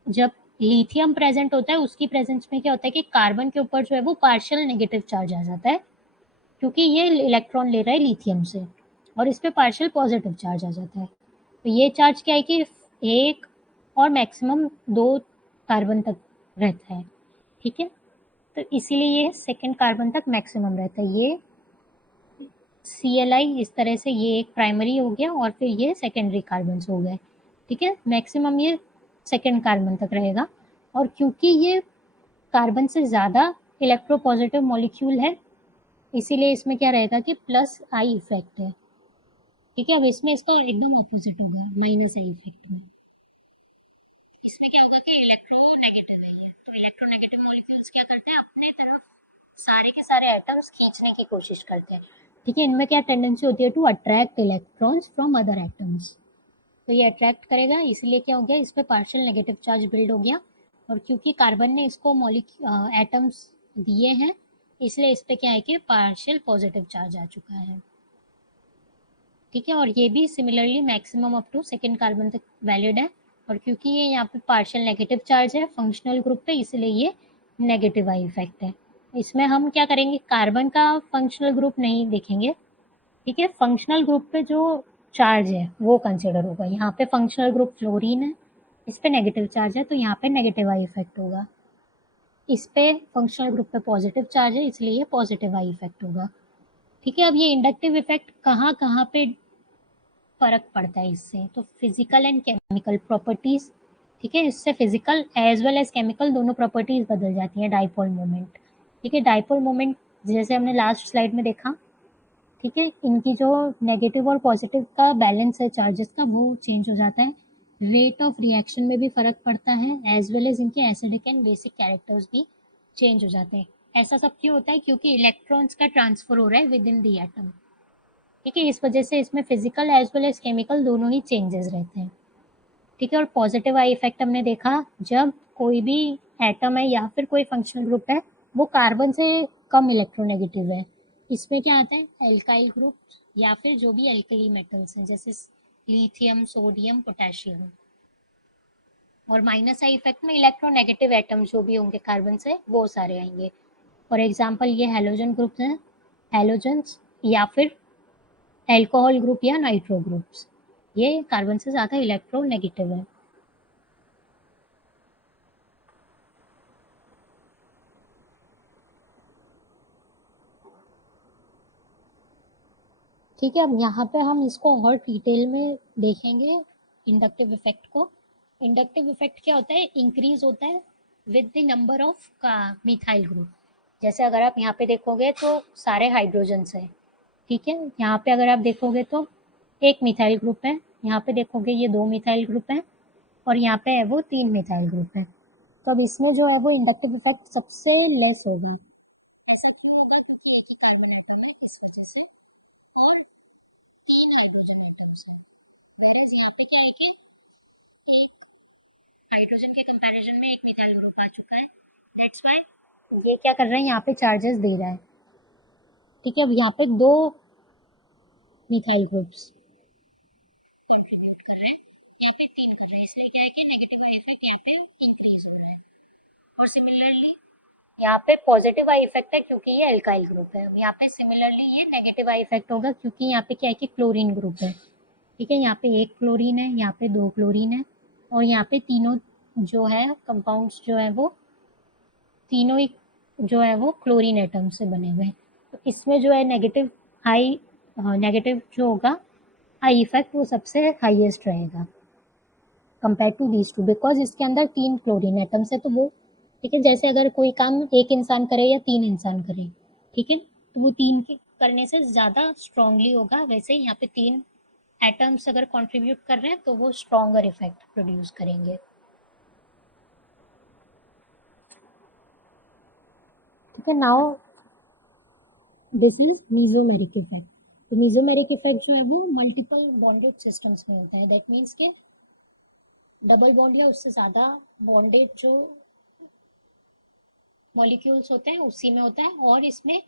जब लिथियम प्रेजेंट होता है उसकी प्रेजेंस में क्या होता है कि कार्बन के ऊपर जो है वो पार्शियल नेगेटिव चार्ज आ जाता है, क्योंकि ये इलेक्ट्रॉन ले रहा है लिथियम से, और इस पे पार्शियल पॉजिटिव चार्ज आ जाता है। तो ये चार्ज क्या है कि एक और मैक्सिमम दो कार्बन तक रहता है, ठीक है। तो इसीलिए ये सेकेंड कार्बन तक मैक्सिमम रहता है। ये CLI इस तरह से, ये एक प्राइमरी हो गया और फिर ये सेकेंडरी कार्बन हो गए, ठीक है। मैक्सिमम ये सेकेंड कार्बन तक रहेगा, और क्योंकि ये कार्बन से ज़्यादा इलेक्ट्रोपॉजिटिव मॉलिक्यूल है, इसीलिए इसमें क्या रहेगा कि प्लस आई इफेक्ट है, ठीक है। अब इसमें इसका एकदम अपोजिट होगा, माइनस आई इफेक्ट में। इसमें क्या होगा कि इलेक्ट्रोनेगेटिव है ये, तो इलेक्ट्रोनेगेटिव मॉलिक्यूल्स क्या करते हैं, अपने तरफ सारे के सारे एटम्स खींचने की कोशिश करते हैं, ठीक है। इनमें क्या टेंडेंसी होती है, to attract electrons from other atoms. तो ये अट्रैक्ट करेगा, इसलिए क्या हो गया, इस पे पार्शियल नेगेटिव चार्ज बिल्ड हो गया, और क्योंकि कार्बन ने इसको एटम्स दिए हैं, इसलिए इस पे क्या है कि पार्शियल पॉजिटिव चार्ज आ चुका है, ठीक है। और ये भी similarly maximum up to second carbon तक वैलिड है, और क्योंकि ये यहाँ पे पार्शियल नेगेटिव चार्ज है फंक्शनल ग्रुप पे, इसलिए ये नेगेटिव आई इफेक्ट है। इसमें हम क्या करेंगे, कार्बन का फंक्शनल ग्रुप नहीं देखेंगे, ठीक है। फंक्शनल ग्रुप पे जो चार्ज है वो कंसिडर होगा। यहाँ पे फंक्शनल ग्रुप फ्लोरीन है, इस पे नेगेटिव चार्ज है, तो यहाँ पे नेगेटिव आई इफेक्ट होगा। इस पे फंक्शनल ग्रुप पे पॉजिटिव चार्ज है, इसलिए ये पॉजिटिव आई इफेक्ट होगा, ठीक है। अब ये इंडक्टिव इफेक्ट कहाँ कहाँ पे फर्क पड़ता है इससे, तो फिजिकल एंड केमिकल प्रॉपर्टीज, ठीक है। इससे physical as well as chemical दोनों प्रॉपर्टीज बदल जाती हैं डाइपोल मोमेंट, ठीक है। डाइपोल मोमेंट जैसे हमने लास्ट स्लाइड में देखा, ठीक है, इनकी जो नेगेटिव और पॉजिटिव का बैलेंस है चार्जेस का वो चेंज हो जाता है। रेट ऑफ रिएक्शन में भी फर्क पड़ता है, एज वेल एज इनके एसिडिक एंड बेसिक कैरेक्टर्स भी चेंज हो जाते हैं। ऐसा सब क्यों होता है, क्योंकि इलेक्ट्रॉन्स का ट्रांसफर हो रहा है विद इन दी एटम, ठीक है। इस वजह से इसमें physical as well as chemical दोनों ही चेंजेस रहते हैं, ठीक है। और पॉजिटिव आई इफेक्ट हमने देखा जब कोई भी एटम है या फिर कोई फंक्शनल ग्रुप है वो कार्बन से कम इलेक्ट्रोनेगेटिव है, इसमें क्या आता है, एल्काइल ग्रुप या फिर जो भी एल्कली मेटल्स हैं जैसे लिथियम सोडियम पोटेशियम। और माइनस आई इफेक्ट में इलेक्ट्रोनेगेटिव एटम जो भी होंगे कार्बन से वो सारे आएंगे। फॉर एग्जांपल ये हैलोजन ग्रुप्स हैं, हैलोजन्स, या फिर एल्कोहल ग्रुप या नाइट्रो ग्रुप्स, ये कार्बन से ज़्यादा इलेक्ट्रोनेगेटिव है, ठीक है। अब यहाँ पे हम इसको और डिटेल में देखेंगे, इंडक्टिव इफेक्ट को। इंडक्टिव इफेक्ट क्या होता है, इंक्रीज होता है विद द नंबर ऑफ का मिथाइल ग्रुप। जैसे अगर आप यहाँ पे देखोगे तो सारे हाइड्रोजन्स हैं, ठीक है। यहाँ पे अगर आप देखोगे तो एक मिथाइल ग्रुप है, यहाँ पे देखोगे ये दो मिथाइल ग्रुप है, और यहाँ पे है वो तीन मिथाइल ग्रुप है। तो अब इसमें जो है वो इंडक्टिव इफेक्ट सबसे लेस होगा। ऐसा क्यों होगा, क्योंकि एक ही कार्बन एटम है इस वजह से, और तीन हाइड्रोजन एटम्स हैं। वेयरएज़ यहाँ पे क्या है कि एक हाइड्रोजन के कंपैरिजन में एक मिथाइल ग्रुप आ चुका है, दैट्स व्हाई ये क्या कर रहा है, यहाँ पे चार्जेस दे रहा है, ठीक है। अब यहाँ पे दो मिथाइल ग्रुप्स कंट्रीब्यूट कर रहे हैं, यहाँ पे तीन कर रहा है, इसलिए क्या है कि नेगेटिव आई इफेक्ट यहाँ पे इंक्रीज हो रहा है। और सिमिलरली यहाँ पे पॉजिटिव आई इफेक्ट है क्योंकि ये एल्काइल ग्रुप है, यहाँ पे सिमिलरली ये नेगेटिव आई इफेक्ट होगा क्योंकि यहाँ पे क्या है कि क्लोरीन ग्रुप है, ठीक है। यहाँ पे एक क्लोरीन है, यहाँ पे दो क्लोरीन है, और यहाँ पे तीनों जो है कंपाउंड्स जो है वो तीनों ही जो है वो क्लोरीन एटम से बने हुए हैं। तो इसमें जो है नेगेटिव हाई नेगेटिव जो होगा आई इफेक्ट वो सबसे हाईएस्ट रहेगा compare to these two, because इसके अंदर 3 क्लोरीन एटम्स है। तो वो ठीक है, जैसे अगर कोई काम एक इंसान करे या 3 इंसान करे, ठीक है, तो वो 3 के करने से ज़्यादा स्ट्रांगली होगा। वैसे ही यहाँ पे 3 एटम्स अगर कंट्रीब्यूट कर रहे हैं तो वो स्ट्रॉन्गर इफेक्ट प्रोड्यूस करेंगे। ठीक है, now this is mesomeric effect. तो मीजोमेरिक इफेक्ट जो है वो मल्टीपल बॉन्डेड सिस्टम्स में होता है। दैट मीन्स के डबल बॉन्ड या उससे ज़्यादा बॉन्डेड जो मॉलिक्यूल्स होते हैं उसी में होता है, और इसमें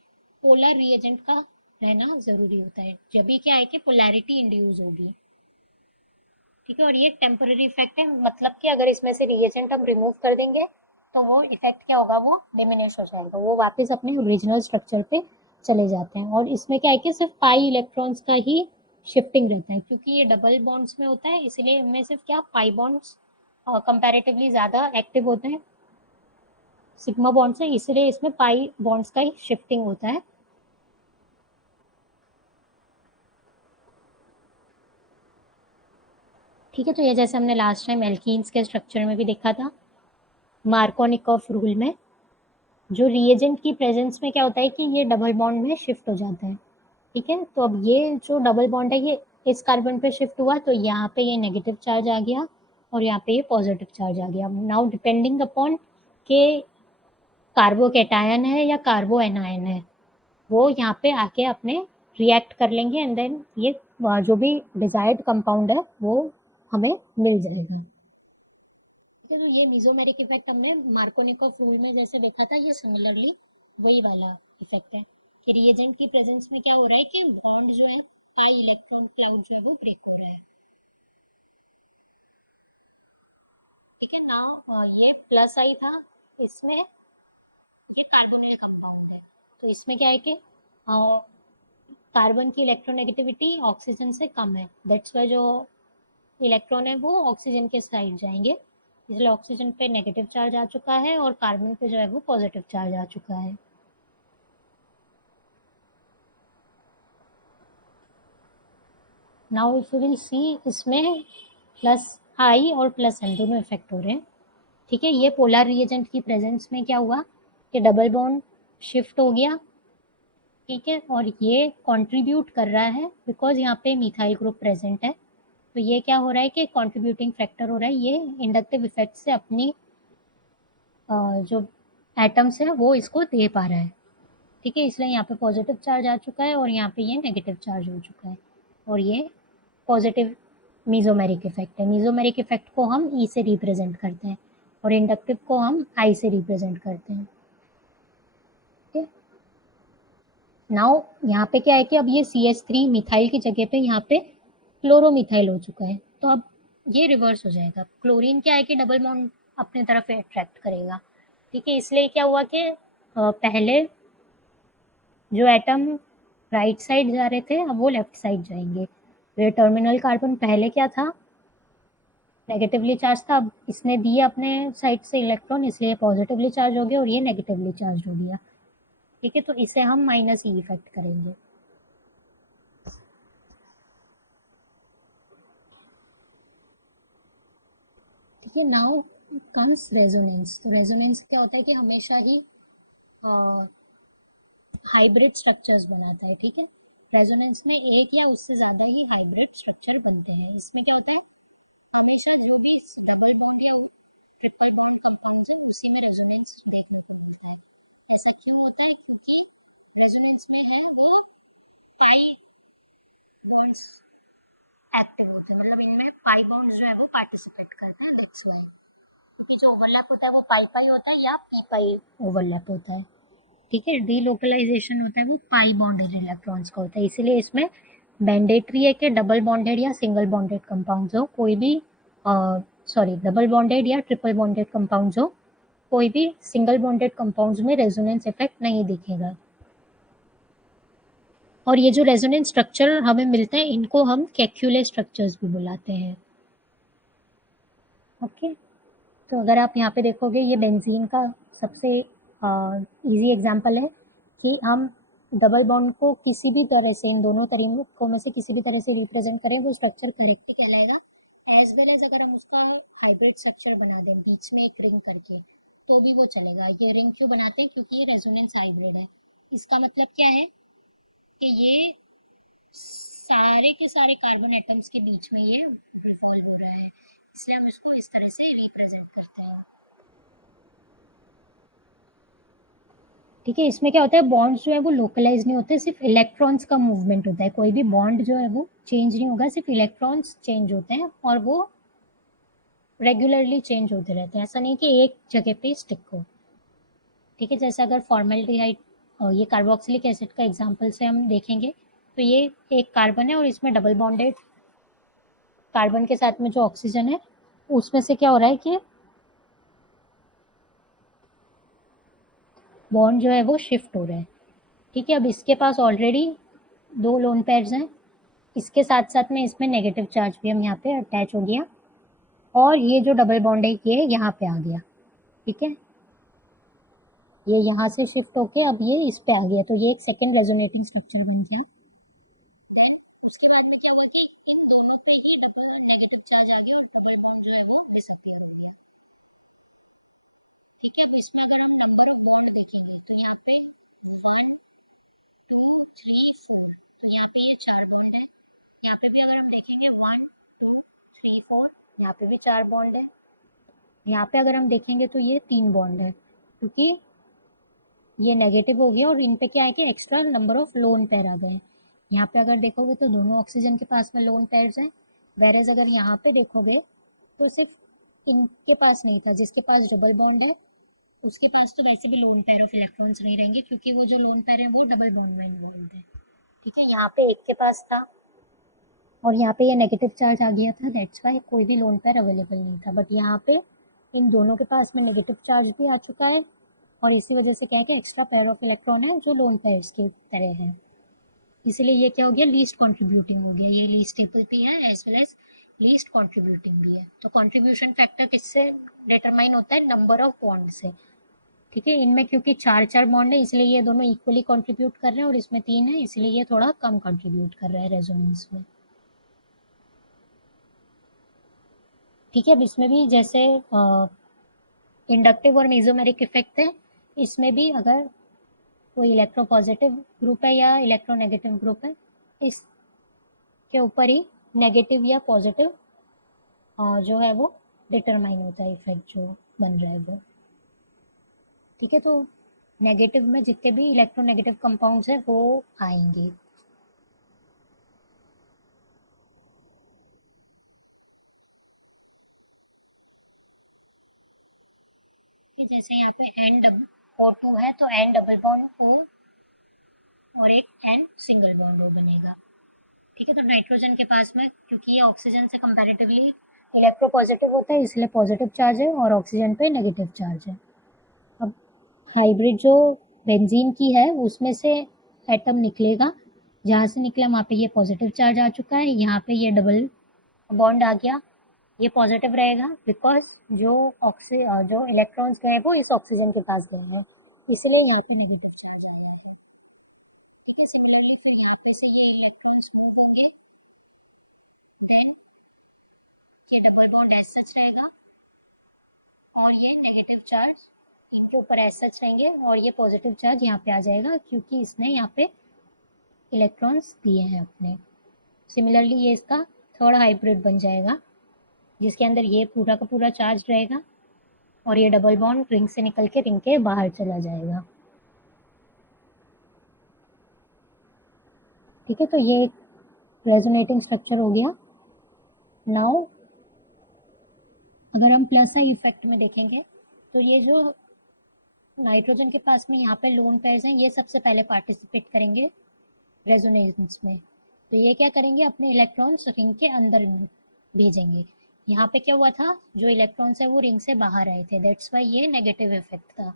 पोलर रिएजेंट का रहना ज़रूरी होता है, जब भी क्या है कि पोलैरिटी इंड्यूस होगी। ठीक है, और ये टेम्पररी इफेक्ट है, मतलब कि अगर इसमें से रिएजेंट हम रिमूव कर देंगे तो वो इफेक्ट क्या होगा, वो डिमिनिश हो जाएगा, वो वापस अपने ओरिजिनल स्ट्रक्चर पे चले जाते हैं। और इसमें क्या है कि सिर्फ पाई इलेक्ट्रॉन्स का ही शिफ्टिंग रहता है, क्योंकि ये डबल बॉन्ड्स में होता है, इसलिए इनमें सिर्फ क्या पाई बॉन्ड्स कंपैरेटिवली ज़्यादा एक्टिव होते हैं सिग्मा बॉन्ड से, इसलिए इसमें पाई बॉन्ड्स का ही शिफ्टिंग होता है। ठीक है, तो ये जैसे हमने लास्ट टाइम एल्कीन्स के स्ट्रक्चर में भी देखा था, मार्कोनिकॉफ रूल में जो रिएजेंट की प्रेजेंस में क्या होता है कि ये डबल बॉन्ड में शिफ्ट हो जाता है। ठीक है, तो अब ये जो डबल बॉन्ड है ये इस कार्बन पे शिफ्ट हुआ, तो यहाँ पे ये नेगेटिव चार्ज आ गया और यहाँ पे ये पॉजिटिव चार्ज आ गया। नाउ डिपेंडिंग अपॉन के कार्बोकेटायन है या कार्बो एनायन है, वो यहाँ पे आके अपने रिएक्ट कर लेंगे एंड देन ये जो भी डिजायर्ड कंपाउंड है वो हमें मिल जाएगा। तो ये मीजोमेरिक इफेक्ट हमने मार्कोनिकॉफ रूल में जैसे देखा था, ये सिमिलरली वही वाला इफेक्ट है कि रिएजेंट की प्रेजेंस में क्या हो रहा है कि बॉन्ड जो है पाई इलेक्ट्रॉन क्लाउड जो है वो ब्रेक हो रहा है। ठीक है ना, ये प्लस आई था इसमें, ये कार्बोनिल कंपाउंड है, तो इसमें क्या है कि कार्बन की इलेक्ट्रोनेगेटिविटी ऑक्सीजन से कम है, दैट्स वाई जो इलेक्ट्रॉन है वो ऑक्सीजन के साइड जाएंगे, इसलिए ऑक्सीजन पे नेगेटिव चार्ज आ चुका है और कार्बन पे जो है वो पॉजिटिव चार्ज आ चुका है। Now if you will see, इसमें प्लस आई और प्लस एन दोनों इफेक्ट हो रहे हैं। ठीक है, ये पोलर रिएजेंट की प्रेजेंस में क्या हुआ कि डबल बॉन्ड शिफ्ट हो गया। ठीक है, और ये कंट्रीब्यूट कर रहा है बिकॉज यहाँ पे मिथाइल ग्रुप प्रेजेंट है, तो ये क्या हो रहा है कि कंट्रीब्यूटिंग फैक्टर हो रहा है, ये इंडक्टिव इफेक्ट से अपनी जो एटम्स है वो इसको दे पा रहा है। ठीक है, इसलिए यहाँ पे पॉजिटिव चार्ज आ चुका है और यहाँ पे ये नेगेटिव चार्ज हो चुका है, और ये पॉजिटिव मीजोमेरिक इफेक्ट है। मीजोमेरिक इफेक्ट को हम ई से रिप्रेजेंट करते हैं और इंडक्टिव को हम आई से रिप्रेजेंट करते हैं। ठीक है, नाउ यहाँ पे क्या है कि अब ये CH3 मिथाइल की जगह पे यहाँ पे क्लोरोमिथाइल हो चुका है, तो अब ये रिवर्स हो जाएगा। क्लोरीन क्या है कि डबल बॉन्ड अपने तरफ अट्रैक्ट करेगा। ठीक है, इसलिए क्या हुआ कि पहले जो एटम राइट साइड जा रहे थे अब वो लेफ्ट साइड जाएंगे। ये टर्मिनल कार्बन पहले क्या था, नेगेटिवली चार्ज था, अब इसने दिया अपने साइड से इलेक्ट्रॉन, इसलिए पॉजिटिवली चार्ज हो गया और ये नेगेटिवली चार्ज हो गया। ठीक है, तो इसे हम माइनस ई इफेक्ट करेंगे। ठीक है, नाउ कम्स रेजोनेंस। तो रेजोनेंस क्या होता है कि हमेशा ही हाइब्रिड स्ट्रक्चर्स बनाता है। ठीक है, रेजोनेंस में एक या उससे ज्यादा ही हाइब्रिड स्ट्रक्चर बनते हैं। इसमें क्या होता है, हमेशा जो भी डबल बॉन्ड या ट्रिपल बॉन्ड कंपाउंड्स है उसी में रेजोनेंस देखने को मिलता है। ऐसा क्यों होता है, क्योंकि रेजोनेंस में है वो पाई बॉन्ड्स एक्टिव होते हैं, मतलब इनमें पाई बॉन्ड्स जो है वो पार्टिसिपेट करते हैं, दैट्स व्हाई। क्योंकि जो ओवरलैप होता है वो पाई पाई होता है या पी पाई ओवरलैप होता है। ठीक है, डीलोकलाइजेशन होता है वो पाई बॉन्डेड इलेक्ट्रॉन्स का होता है, इसीलिए इसमें मैंडेटरी है कि डबल बॉन्डेड या सिंगल बॉन्डेड कंपाउंड्स हो, कोई भी सॉरी डबल बॉन्डेड या ट्रिपल बॉन्डेड कंपाउंड्स हो, कोई भी सिंगल बॉन्डेड कंपाउंड्स में रेजोनेंस इफेक्ट नहीं दिखेगा। और ये जो रेजोनेंस स्ट्रक्चर हमें मिलते हैं इनको हम कैक्यूले स्ट्रक्चर्स भी बुलाते हैं। ओके, तो अगर आप यहाँ पे देखोगे ये बेंजीन का सबसे इजी एग्जांपल है कि हम डबल बॉन्ड को किसी भी तरह से इन दोनों तरीकों में से किसी भी तरह से रिप्रेजेंट करें वो स्ट्रक्चर करेक्ट ही कहलाएगा। एज वेल एज अगर हम उसका हाइब्रिड स्ट्रक्चर बना दें बीच में एक रिंग करके तो भी वो चलेगा। ये रिंग क्यों बनाते हैं? क्योंकि ये रेजोनेंस हाइब्रिड है। इसका मतलब क्या है कि ये सारे के सारे कार्बन एटम्स के बीच में ये रिवॉल्व हो रहा है, इसलिए हम इसको इस तरह से रिप्रेजेंट करते हैं। ठीक है, इसमें क्या होता है, बॉन्ड्स जो है वो लोकलाइज नहीं होते, सिर्फ इलेक्ट्रॉन्स का मूवमेंट होता है। कोई भी बॉन्ड जो है वो चेंज नहीं होगा, सिर्फ इलेक्ट्रॉन्स चेंज होते हैं और वो रेगुलरली चेंज होते रहते हैं, ऐसा नहीं कि एक जगह पे स्टिक हो। ठीक है, जैसे अगर फॉर्मेल्डिहाइड ये कार्बोक्सिलिक एसिड का एग्जांपल से हम देखेंगे तो ये एक कार्बन है और इसमें डबल बॉन्डेड कार्बन के साथ में जो ऑक्सीजन है उसमें से क्या हो रहा है कि बॉन्ड जो है वो शिफ्ट हो रहा है। ठीक है, अब इसके पास ऑलरेडी 2 लोन पेयर्स हैं, इसके साथ साथ में इसमें नेगेटिव चार्ज भी हम यहाँ पे अटैच हो गया और ये जो डबल बॉन्ड है ये यहाँ पे आ गया। ठीक है, ये यहाँ से शिफ्ट होके अब ये इस पे आ गया, तो ये एक सेकंड रेजोनेटिंग स्ट्रक्चर बन गया। उसके बाद में क्या हुआ कि इन दोनों पे ही नेगेटिव चार्ज आ गया और बेसिकली हो गया। ठीक है, तो इसमें अगर हम नंबर ऑफ बॉन्ड देखेंगे तो यहाँ पे 1 2 3 4, तो यहाँ पे ये 4 बॉन्ड है। यहाँ पे भी अगर हम देखेंगे 1 3 4, यहाँ पे भी 4 बॉन्ड है। यहाँ पे अगर हम देखेंगे तो ये 3 बॉन्ड है, क्योंकि ये नेगेटिव हो गया और इन पे क्या है कि extra number of lone pair आ गए। यहाँ पे अगर देखोगे तो दोनों ऑक्सीजन के पास में लोन पेयर्स हैं, वेरेज अगर यहाँ पे देखोगे तो सिर्फ इनके पास नहीं था, जिसके पास डबल बॉन्ड है उसके पास तो वैसे भी लोन पेयर ऑफ इलेक्ट्रॉन्स नहीं रहेंगे, क्योंकि वो जो लोन पेयर है वो डबल बॉन्ड में इन्वॉल्व है। ठीक है, यहाँ पे एक के पास था और यहाँ पे ये नेगेटिव चार्ज आ गया था, दैट्स वाई कोई भी लोन पेयर अवेलेबल नहीं था। बट यहाँ पे इन दोनों के पास में नेगेटिव चार्ज भी आ चुका है और इसी वजह से क्या है कि एक्स्ट्रा पेयर ऑफ इलेक्ट्रॉन है जो लोन पेयर्स की तरह है, इसलिए ये क्या हो गया, लीस्ट कंट्रीब्यूटिंग हो गया। ये लीस्ट स्टेबल भी है as well as least contributing भी है। तो कंट्रीब्यूशन फैक्टर किससे डिटरमाइन होता है? नंबर ऑफ बॉन्ड से। ठीक है, इनमें क्योंकि 4 बॉन्ड है इसलिए ये दोनों इक्वली कंट्रीब्यूट कर रहे हैं और इसमें 3 है इसलिए ये थोड़ा कम कंट्रीब्यूट कर रहा है रेजोनेंस में। ठीक है, अब इसमें भी जैसे इंडक्टिव और मेसोमेरिक इफेक्ट है, इसमें भी अगर कोई इलेक्ट्रोपॉजिटिव ग्रुप है या इलेक्ट्रोनेगेटिव ग्रुप है इसके ऊपर ही नेगेटिव या पॉजिटिव जो है वो डिटरमाइन होता है, इफेक्ट जो बन रहा है वो। ठीक है, तो नेगेटिव में जितने भी इलेक्ट्रोनेगेटिव कंपाउंड्स हैं वो आएंगे। कि जैसे यहाँ पे एन डबल और टू है तो एन डबल बॉन्ड ओ और एक एन सिंगल बॉन्ड ओ बनेगा। ठीक है, तो नाइट्रोजन के पास में क्योंकि ये ऑक्सीजन से कंपैरेटिवली इलेक्ट्रोपॉजिटिव होता है इसलिए पॉजिटिव चार्ज है और ऑक्सीजन पे नेगेटिव चार्ज है। अब हाइब्रिड जो बेंजीन की है उसमें से एटम निकलेगा, जहाँ से निकला वहाँ पे ये पॉजिटिव चार्ज आ चुका है, यहाँ पे ये डबल बॉन्ड आ गया, ये पॉजिटिव रहेगा बिकॉज जो जो इलेक्ट्रॉन्स गए वो इस ऑक्सीजन के पास गए हैं, इसलिए यहाँ पे नेगेटिव चार्ज आ गया। ठीक है, सिमिलरली फिर यहाँ पे से ये इलेक्ट्रॉन्स मूव होंगे, देन ये डबल बॉन्ड एज सच रहेगा और ये नेगेटिव चार्ज इनके ऊपर एज सच रहेंगे और ये पॉजिटिव चार्ज यहाँ पे आ जाएगा क्योंकि इसने यहाँ पे इलेक्ट्रॉन्स दिए हैं अपने। सिमिलरली ये इसका थर्ड हाइब्रिड बन जाएगा जिसके अंदर ये पूरा का पूरा चार्ज रहेगा और ये डबल बॉन्ड रिंग से निकल के रिंग के बाहर चला जाएगा। ठीक है, तो ये एक रेजोनेटिंग स्ट्रक्चर हो गया। नाउ अगर हम प्लस आई इफेक्ट में देखेंगे तो ये जो नाइट्रोजन के पास में यहाँ पे लोन पेयर्स हैं ये सबसे पहले पार्टिसिपेट करेंगे रेजोनेंस में, तो ये क्या करेंगे, अपने इलेक्ट्रॉन्स रिंग के अंदर भेजेंगे। यहाँ पे क्या हुआ था, जो इलेक्ट्रॉन्स है वो रिंग से बाहर आए थे, दैट्स वाई ये नेगेटिव इफेक्ट था।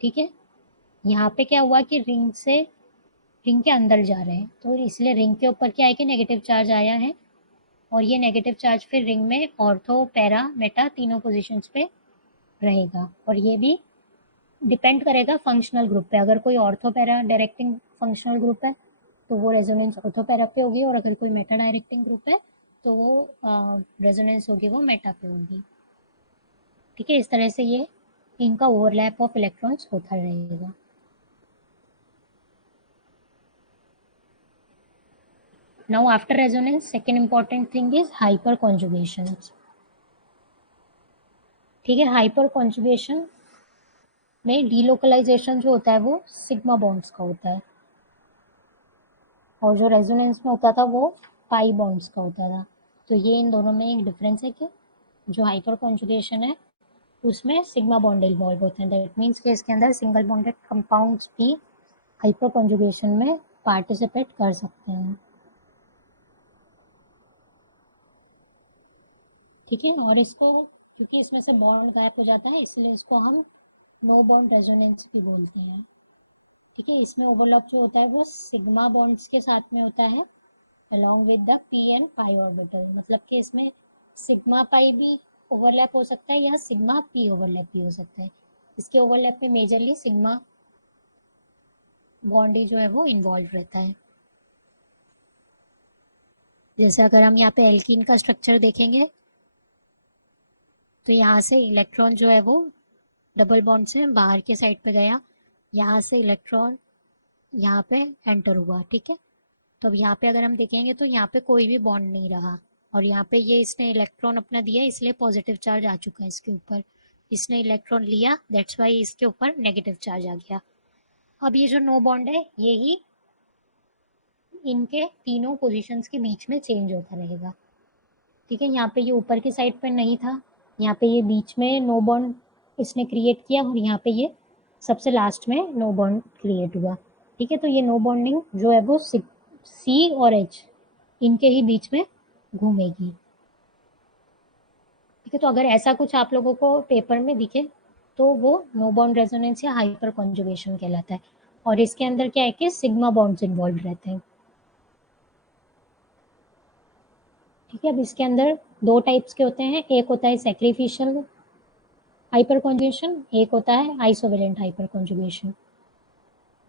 ठीक है, यहाँ पे क्या हुआ कि रिंग के अंदर जा रहे हैं तो इसलिए रिंग के ऊपर क्या है कि नेगेटिव चार्ज आया है और ये नेगेटिव चार्ज फिर रिंग में ऑर्थो, पैरा, मेटा तीनों पोजीशंस पे रहेगा। और ये भी डिपेंड करेगा फंक्शनल ग्रुप पे। अगर कोई ortho para directing functional group है तो वो रेजोनेंस ऑर्थो पैरा पे होगी, और अगर कोई मेटा डायरेक्टिंग ग्रुप है तो वो रेजोनेंस होगी वो मेटा पे होगी। ठीक है, इस तरह से ये इनका ओवरलैप ऑफ इलेक्ट्रॉन्स होता रहेगा। Now after resonance, second important thing is hyperconjugations. ठीक है, हाइपर कॉन्जुगेशन में डीलोकलाइजेशन जो होता है वो सिग्मा बॉन्ड्स का होता है, और जो रेजोनेंस में होता था वो पाई बॉन्ड्स का होता था। तो ये इन दोनों में एक डिफरेंस है कि जो हाइपर कॉन्जुगेशन है उसमें सिग्मा बॉन्ड इन्वॉल्व होते हैं। दैट मीन्स कि इसके अंदर सिंगल बॉन्डेड कंपाउंड्स भी हाइपर कॉन्जुगेशन में पार्टिसिपेट कर सकते हैं। ठीक है, और इसको क्योंकि इसमें से बॉन्ड गायब हो जाता है इसलिए इसको हम नो बॉन्ड रेजोनेंस भी बोलते हैं। ठीक है, इसमें ओवरलैप जो होता है वो सिग्मा बॉन्ड्स के साथ में होता है along with the p and pi orbital। मतलब कि इसमें सिग्मा पाई भी ओवरलैप हो सकता है या सिग्मा p ओवरलैप भी हो सकता है। इसके ओवरलैप में मेजरली सिग्मा बॉन्ड ही जो है वो इन्वॉल्व रहता है। जैसे अगर हम यहाँ पे एल्कीन का स्ट्रक्चर देखेंगे तो यहाँ से इलेक्ट्रॉन जो है वो डबल बॉन्ड से बाहर के साइड पे गया, यहाँ से इलेक्ट्रॉन यहाँ पे एंटर हुआ। ठीक है, तो अब यहाँ पे अगर हम देखेंगे तो यहाँ पे कोई भी बॉन्ड नहीं रहा, और यहाँ पे ये इसने इलेक्ट्रॉन अपना दिया इसलिए पॉजिटिव चार्ज आ चुका है इसके ऊपर। इसने इलेक्ट्रॉन लिया दैट्स वाई इसके ऊपर नेगेटिव चार्ज आ गया। अब ये जो नो बॉन्ड है यही इनके तीनों पोजीशंस के बीच में चेंज होता रहेगा। ठीक है, यहाँ पे ये ऊपर की साइड पर नहीं था, यहाँ पे ये बीच में नो बॉन्ड इसने क्रिएट किया, और यहाँ पे ये सबसे लास्ट में नो बॉन्ड क्रिएट हुआ। ठीक है, तो ये नो बॉन्डिंग जो है वो सी और एच इनके ही बीच में घूमेगी। ठीक है, तो अगर ऐसा कुछ आप लोगों को पेपर में दिखे तो वो नो बॉन्ड रेजोनेंस या हाइपर कॉन्जुगेशन कहलाता है, और इसके अंदर क्या है कि सिग्मा बॉन्ड्स इन्वॉल्व रहते हैं। ठीक है, अब इसके अंदर दो टाइप्स के होते हैं, एक होता है सैक्रिफिशियल हाइपर कॉन्जुगेशन, एक होता है आइसोवेलेंट हाइपर कॉन्जुगेशन।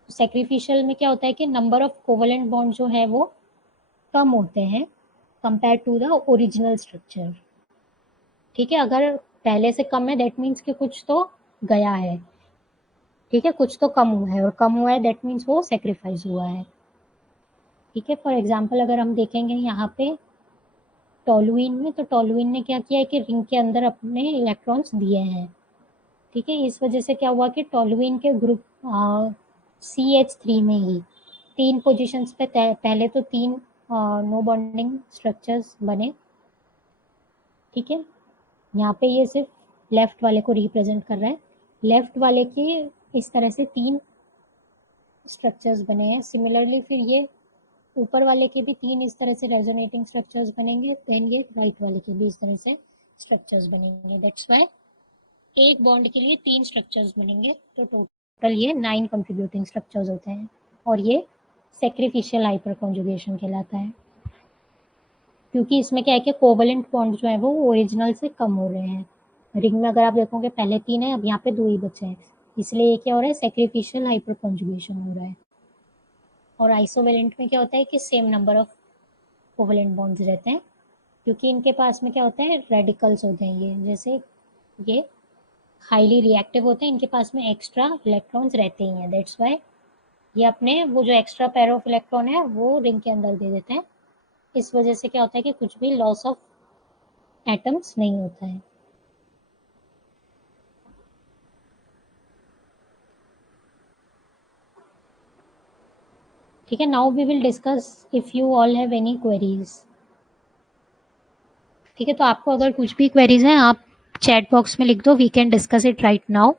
सैक्रिफिशियल में क्या होता है कि नंबर ऑफ कोवेलेंट बॉन्ड जो है वो कम होते हैं compare to the original structure. ठीक है, अगर पहले से कम है दैट मीन्स कि कुछ तो गया है। ठीक है, कुछ तो कम हुआ है, और कम हुआ है दैट मीन्स वो सेक्रीफाइस हुआ है। ठीक है, फॉर एग्जाम्पल अगर हम देखेंगे यहाँ पे टोलुइन में, तो टोलुइन ने क्या किया है कि रिंग के अंदर अपने इलेक्ट्रॉन्स दिए हैं। ठीक है, इस वजह से क्या हुआ कि टोलुइन के ग्रुप CH3 में ही 3 पोजीशंस पे पहले तो 3 नो बॉन्डिंग स्ट्रक्चर्स बने। ठीक है, यहाँ पे ये सिर्फ लेफ्ट वाले को रिप्रेजेंट कर रहा है, लेफ्ट वाले के इस तरह से 3 स्ट्रक्चर्स बने हैं। सिमिलरली फिर ये ऊपर वाले के भी 3 इस तरह से रेजोनेटिंग स्ट्रक्चर्स बनेंगे, देन ये राइट वाले के भी इस तरह से स्ट्रक्चर्स बनेंगे। दैट्स वाई एक बॉन्ड के लिए 3 स्ट्रक्चर्स बनेंगे, तो टोटल ये 9 कंट्रीब्यूटिंग स्ट्रक्चर्स होते हैं, और ये सैक्रिफिशियल हाइपर कॉन्जुगेशन कहलाता है। क्योंकि इसमें क्या है कि कोवेलेंट बॉन्ड जो है वो ओरिजिनल से कम हो रहे हैं। रिंग में अगर आप देखोगे पहले 3 है, अब यहाँ पे 2 ही बचे हैं, इसलिए ये क्या हो रहा है सैक्रिफिशियल हाइपर कॉन्जुगेशन हो रहा है। और आइसोवेलेंट में क्या होता है कि same number of covalent bonds रहते हैं, क्योंकि इनके पास में क्या होता है रेडिकल्स होते हैं, ये जैसे ये हाईली रिएक्टिव होते हैं, इनके पास में एक्स्ट्रा इलेक्ट्रॉन्स रहते ही हैं। दैट्स वाई ये अपने वो जो एक्स्ट्रा पेयर ऑफ इलेक्ट्रॉन है वो रिंग के अंदर दे देते हैं। इस वजह से क्या होता है कि कुछ भी लॉस ऑफ एटम्स नहीं होता है। ठीक है, now we will discuss if you all have any queries. ठीक है, तो आपको अगर कुछ भी क्वेरीज हैं आप चैट बॉक्स में लिख दो, we can discuss it right now.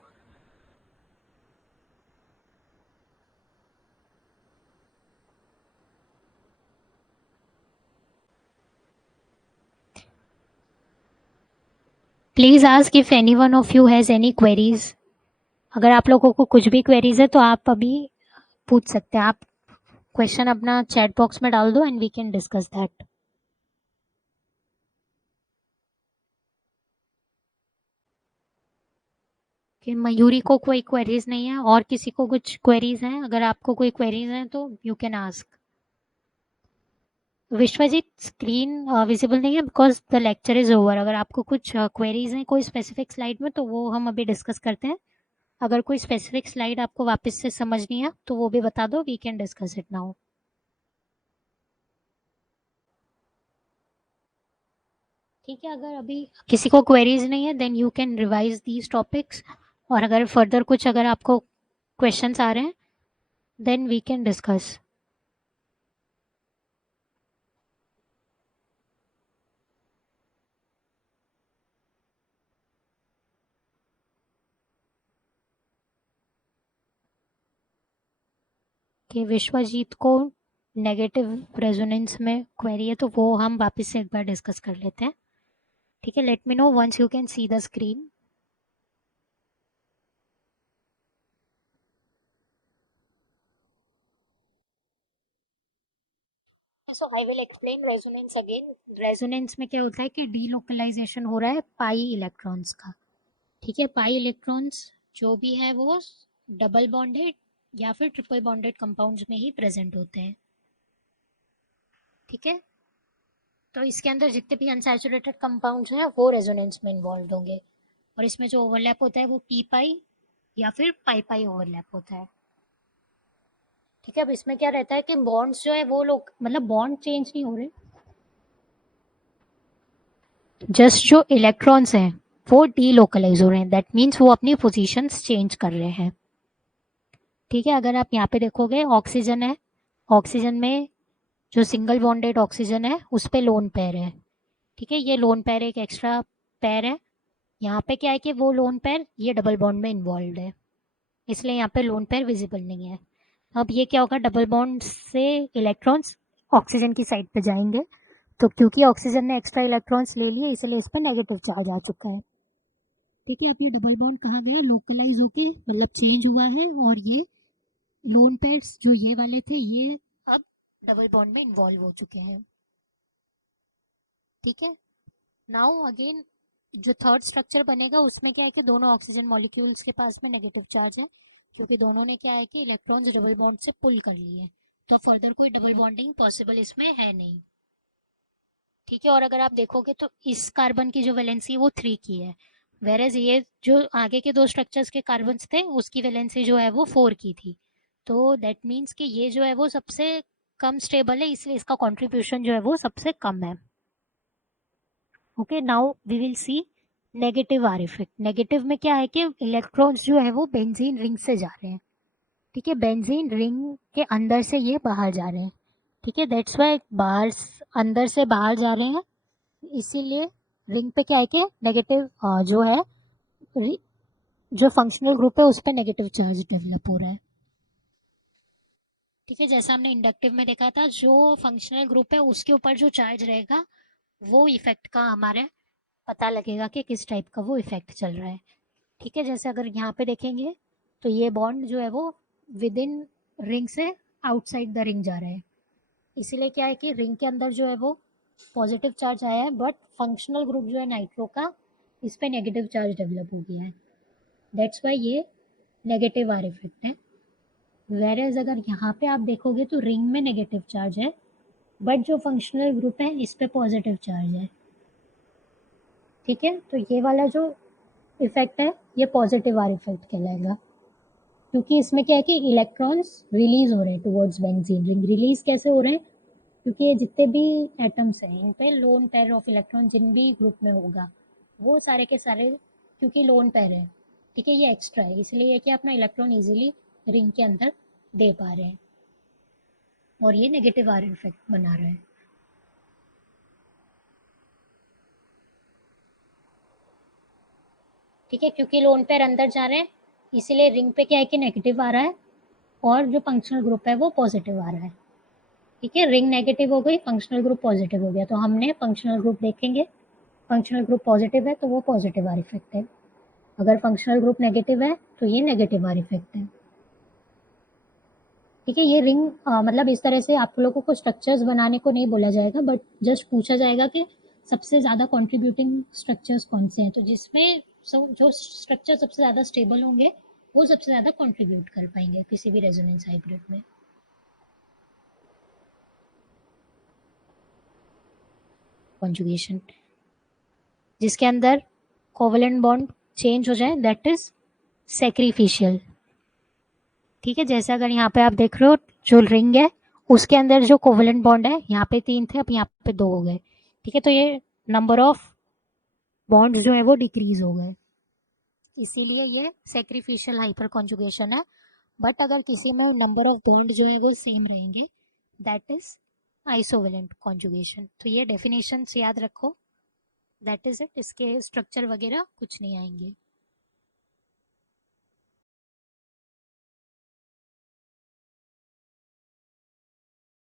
Please ask if any one of you has any queries. अगर आप लोगों को कुछ भी क्वेरीज है तो आप अभी पूछ सकते हैं, आप क्वेश्चन अपना चैट बॉक्स में डाल दो and we can discuss that. Okay, Mayuri को कोई क्वेरीज नहीं है और किसी को कुछ क्वेरीज हैं? अगर आपको कोई क्वेरीज हैं तो you can ask. Vishwajeet, screen visible नहीं है because the lecture is over. अगर आपको कुछ क्वेरीज हैं कोई स्पेसिफिक स्लाइड में तो वो हम अभी डिस्कस करते हैं। अगर कोई स्पेसिफिक स्लाइड आपको वापस से समझनी है तो वो भी बता दो, we can discuss it now. ठीक है, अगर अभी किसी को क्वेरीज नहीं है then you can revise these topics. और अगर फर्दर कुछ अगर आपको क्वेश्चंस आ रहे हैं देन वी कैन डिस्कस। कि विश्वजीत को नेगेटिव रेजोनेंस में क्वेरी है तो वो हम वापस से एक बार डिस्कस कर लेते हैं। ठीक है, let me know once you can see the screen. So I will explain resonance again. Resonance में क्या होता है कि डीलोकलाइजेशन हो रहा है पाई इलेक्ट्रॉन्स का। ठीक है, पाई इलेक्ट्रॉन्स जो भी है वो डबल बॉन्डेड या फिर ट्रिपल बॉन्डेड कंपाउंड्स में ही प्रेजेंट होते हैं। ठीक है, तो इसके अंदर जितने भी अनसैचुरेटेड कंपाउंड्स हैं वो रेजोनेंस में इन्वॉल्व होंगे। और इसमें जो ओवरलैप होता है वो पी पाई या फिर पाई पाई ओवरलैप होता है। ठीक है, अब इसमें क्या रहता है कि बॉन्ड्स जो है वो लोग मतलब बॉन्ड चेंज नहीं हो रहे, जस्ट जो इलेक्ट्रॉन्स हैं वो डीलोकलाइज हो रहे हैं। दैट मीन्स वो अपनी पोजीशंस चेंज कर रहे हैं। ठीक है, अगर आप यहाँ पे देखोगे ऑक्सीजन है, ऑक्सीजन में जो सिंगल बॉन्डेड ऑक्सीजन है उस पे लोन पेयर है। ठीक है, ये लोन पेयर एक एक्स्ट्रा पेयर है। यहाँ पे क्या है कि वो लोन पेयर ये डबल बॉन्ड में इन्वॉल्व है, इसलिए यहाँ पे लोन पेयर विजिबल नहीं है। अब ये क्या होगा, डबल बॉन्ड से इलेक्ट्रॉन्स ऑक्सीजन की साइड पे जाएंगे, तो क्योंकि ऑक्सीजन ने एक्स्ट्रा इलेक्ट्रॉन्स ले लिए इसलिए इस पर नेगेटिव चार्ज आ चुका है। ठीक है, अब ये डबल बॉन्ड कहाँ गया, लोकलाइज होके मतलब चेंज हुआ है, और ये लोन पेयर्स जो ये वाले थे ये अब डबल बॉन्ड में इन्वॉल्व हो चुके हैं। ठीक है, नाउ अगेन जो थर्ड स्ट्रक्चर बनेगा उसमें क्या है कि दोनों ऑक्सीजन मॉलिक्यूल्स के पास में नेगेटिव चार्ज है, क्योंकि दोनों ने क्या है कि इलेक्ट्रॉन्स डबल बॉन्ड से पुल कर लिए, तो फर्दर कोई डबल बॉन्डिंग पॉसिबल इसमें है नहीं। ठीक है, और अगर आप देखोगे तो इस कार्बन की जो वैलेंसी है वो 3 की है, वेरेज ये जो आगे के दो स्ट्रक्चर्स के कार्बन थे उसकी वैलेंसी जो है वो 4 की थी। तो दैट मीन्स कि ये जो है वो सबसे कम स्टेबल है, इसलिए इसका कॉन्ट्रीब्यूशन जो है वो सबसे कम है। Okay, now we will see negative R effect. Negative में क्या है कि इलेक्ट्रॉन्स जो है वो बेंजीन रिंग से जा रहे हैं। ठीक है, बेंजीन रिंग के अंदर से ये बाहर जा रहे हैं। ठीक है, दैट्स वाई बाहर अंदर से बाहर जा रहे हैं, इसीलिए रिंग पे क्या है कि नेगेटिव जो है जो फंक्शनल ग्रुप है उस पर नेगेटिव चार्ज डेवलप हो रहा है। ठीक है, जैसा हमने इंडक्टिव में देखा था जो फंक्शनल ग्रुप है उसके ऊपर जो चार्ज रहेगा वो इफेक्ट का हमारे पता लगेगा कि किस टाइप का वो इफेक्ट चल रहा है। ठीक है, जैसे अगर यहाँ पे देखेंगे तो ये बॉन्ड जो है वो विद इन रिंग से आउटसाइड द रिंग जा रहा है, इसीलिए क्या है कि रिंग के अंदर जो है वो पॉजिटिव चार्ज आया है, बट फंक्शनल ग्रुप जो है नाइट्रो का इस पर नेगेटिव चार्ज डेवलप हो गया है। दैट्स वाई ये नेगेटिव आर इफेक्ट है। वेरेज अगर यहाँ पे आप देखोगे तो रिंग में नेगेटिव चार्ज है, बट जो फंक्शनल ग्रुप है इस पे पॉजिटिव चार्ज है। ठीक है, तो ये वाला जो इफेक्ट है ये पॉजिटिव आर इफेक्ट कहलाएगा, क्योंकि इसमें क्या है कि इलेक्ट्रॉन्स रिलीज हो रहे हैं टुवर्ड्स बेंजीन रिंग। रिलीज कैसे हो रहे हैं, क्योंकि ये जितने भी एटम्स हैं इन पे लोन पेयर ऑफ इलेक्ट्रॉन जिन भी ग्रुप में होगा वो सारे के सारे, क्योंकि लोन पेयर है, ठीक है, ये एक्स्ट्रा है, इसलिए ये कि अपना इलेक्ट्रॉन इजीली रिंग के अंदर दे पा रहे हैं, और ये नेगेटिव आर इफेक्ट बना रहा है। ठीक है, क्योंकि लोन पेयर अंदर जा रहे हैं इसीलिए रिंग पे क्या है कि नेगेटिव आ रहा है, और जो फंक्शनल ग्रुप है वो पॉजिटिव आ रहा है। ठीक है, रिंग नेगेटिव हो गई, फंक्शनल ग्रुप पॉजिटिव हो गया, तो हमने फंक्शनल ग्रुप देखेंगे, फंक्शनल ग्रुप पॉजिटिव है तो वो पॉजिटिव आर इफेक्ट है, अगर फंक्शनल ग्रुप नेगेटिव है तो ये नेगेटिव आर इफेक्ट है। ठीक है, ये रिंग मतलब इस तरह से आप लोगों को स्ट्रक्चर्स बनाने को नहीं बोला जाएगा, बट जस्ट पूछा जाएगा कि सबसे ज़्यादा कंट्रीब्यूटिंग स्ट्रक्चर्स कौन से हैं, तो जिसमें जो स्ट्रक्चर सबसे ज़्यादा स्टेबल होंगे वो सबसे ज़्यादा कंट्रीब्यूट कर पाएंगे किसी भी रेजोनेंस हाइब्रिड में। कॉन्जुगेशन जिसके अंदर कोवेलेंट बॉन्ड चेंज हो जाए, दैट इज सैक्रिफिशियल। ठीक है, जैसे अगर यहाँ पे आप देख रहे हो जो रिंग है उसके अंदर जो कोवेलेंट बॉन्ड है, यहाँ पे 3 थे, अब यहाँ पे 2 हो गए। ठीक है, तो ये नंबर ऑफ बॉन्ड्स जो है वो डिक्रीज हो गए, इसीलिए ये सैक्रिफिशियल हाइपर कॉन्जुगेशन है। बट अगर किसी में नंबर ऑफ बॉन्ड जो है वो सेम रहेंगे, दैट इज आइसोवेलेंट कॉन्जुगेशन। तो ये डेफिनेशन याद रखो, दैट इज इट। इसके स्ट्रक्चर वगैरह कुछ नहीं आएंगे।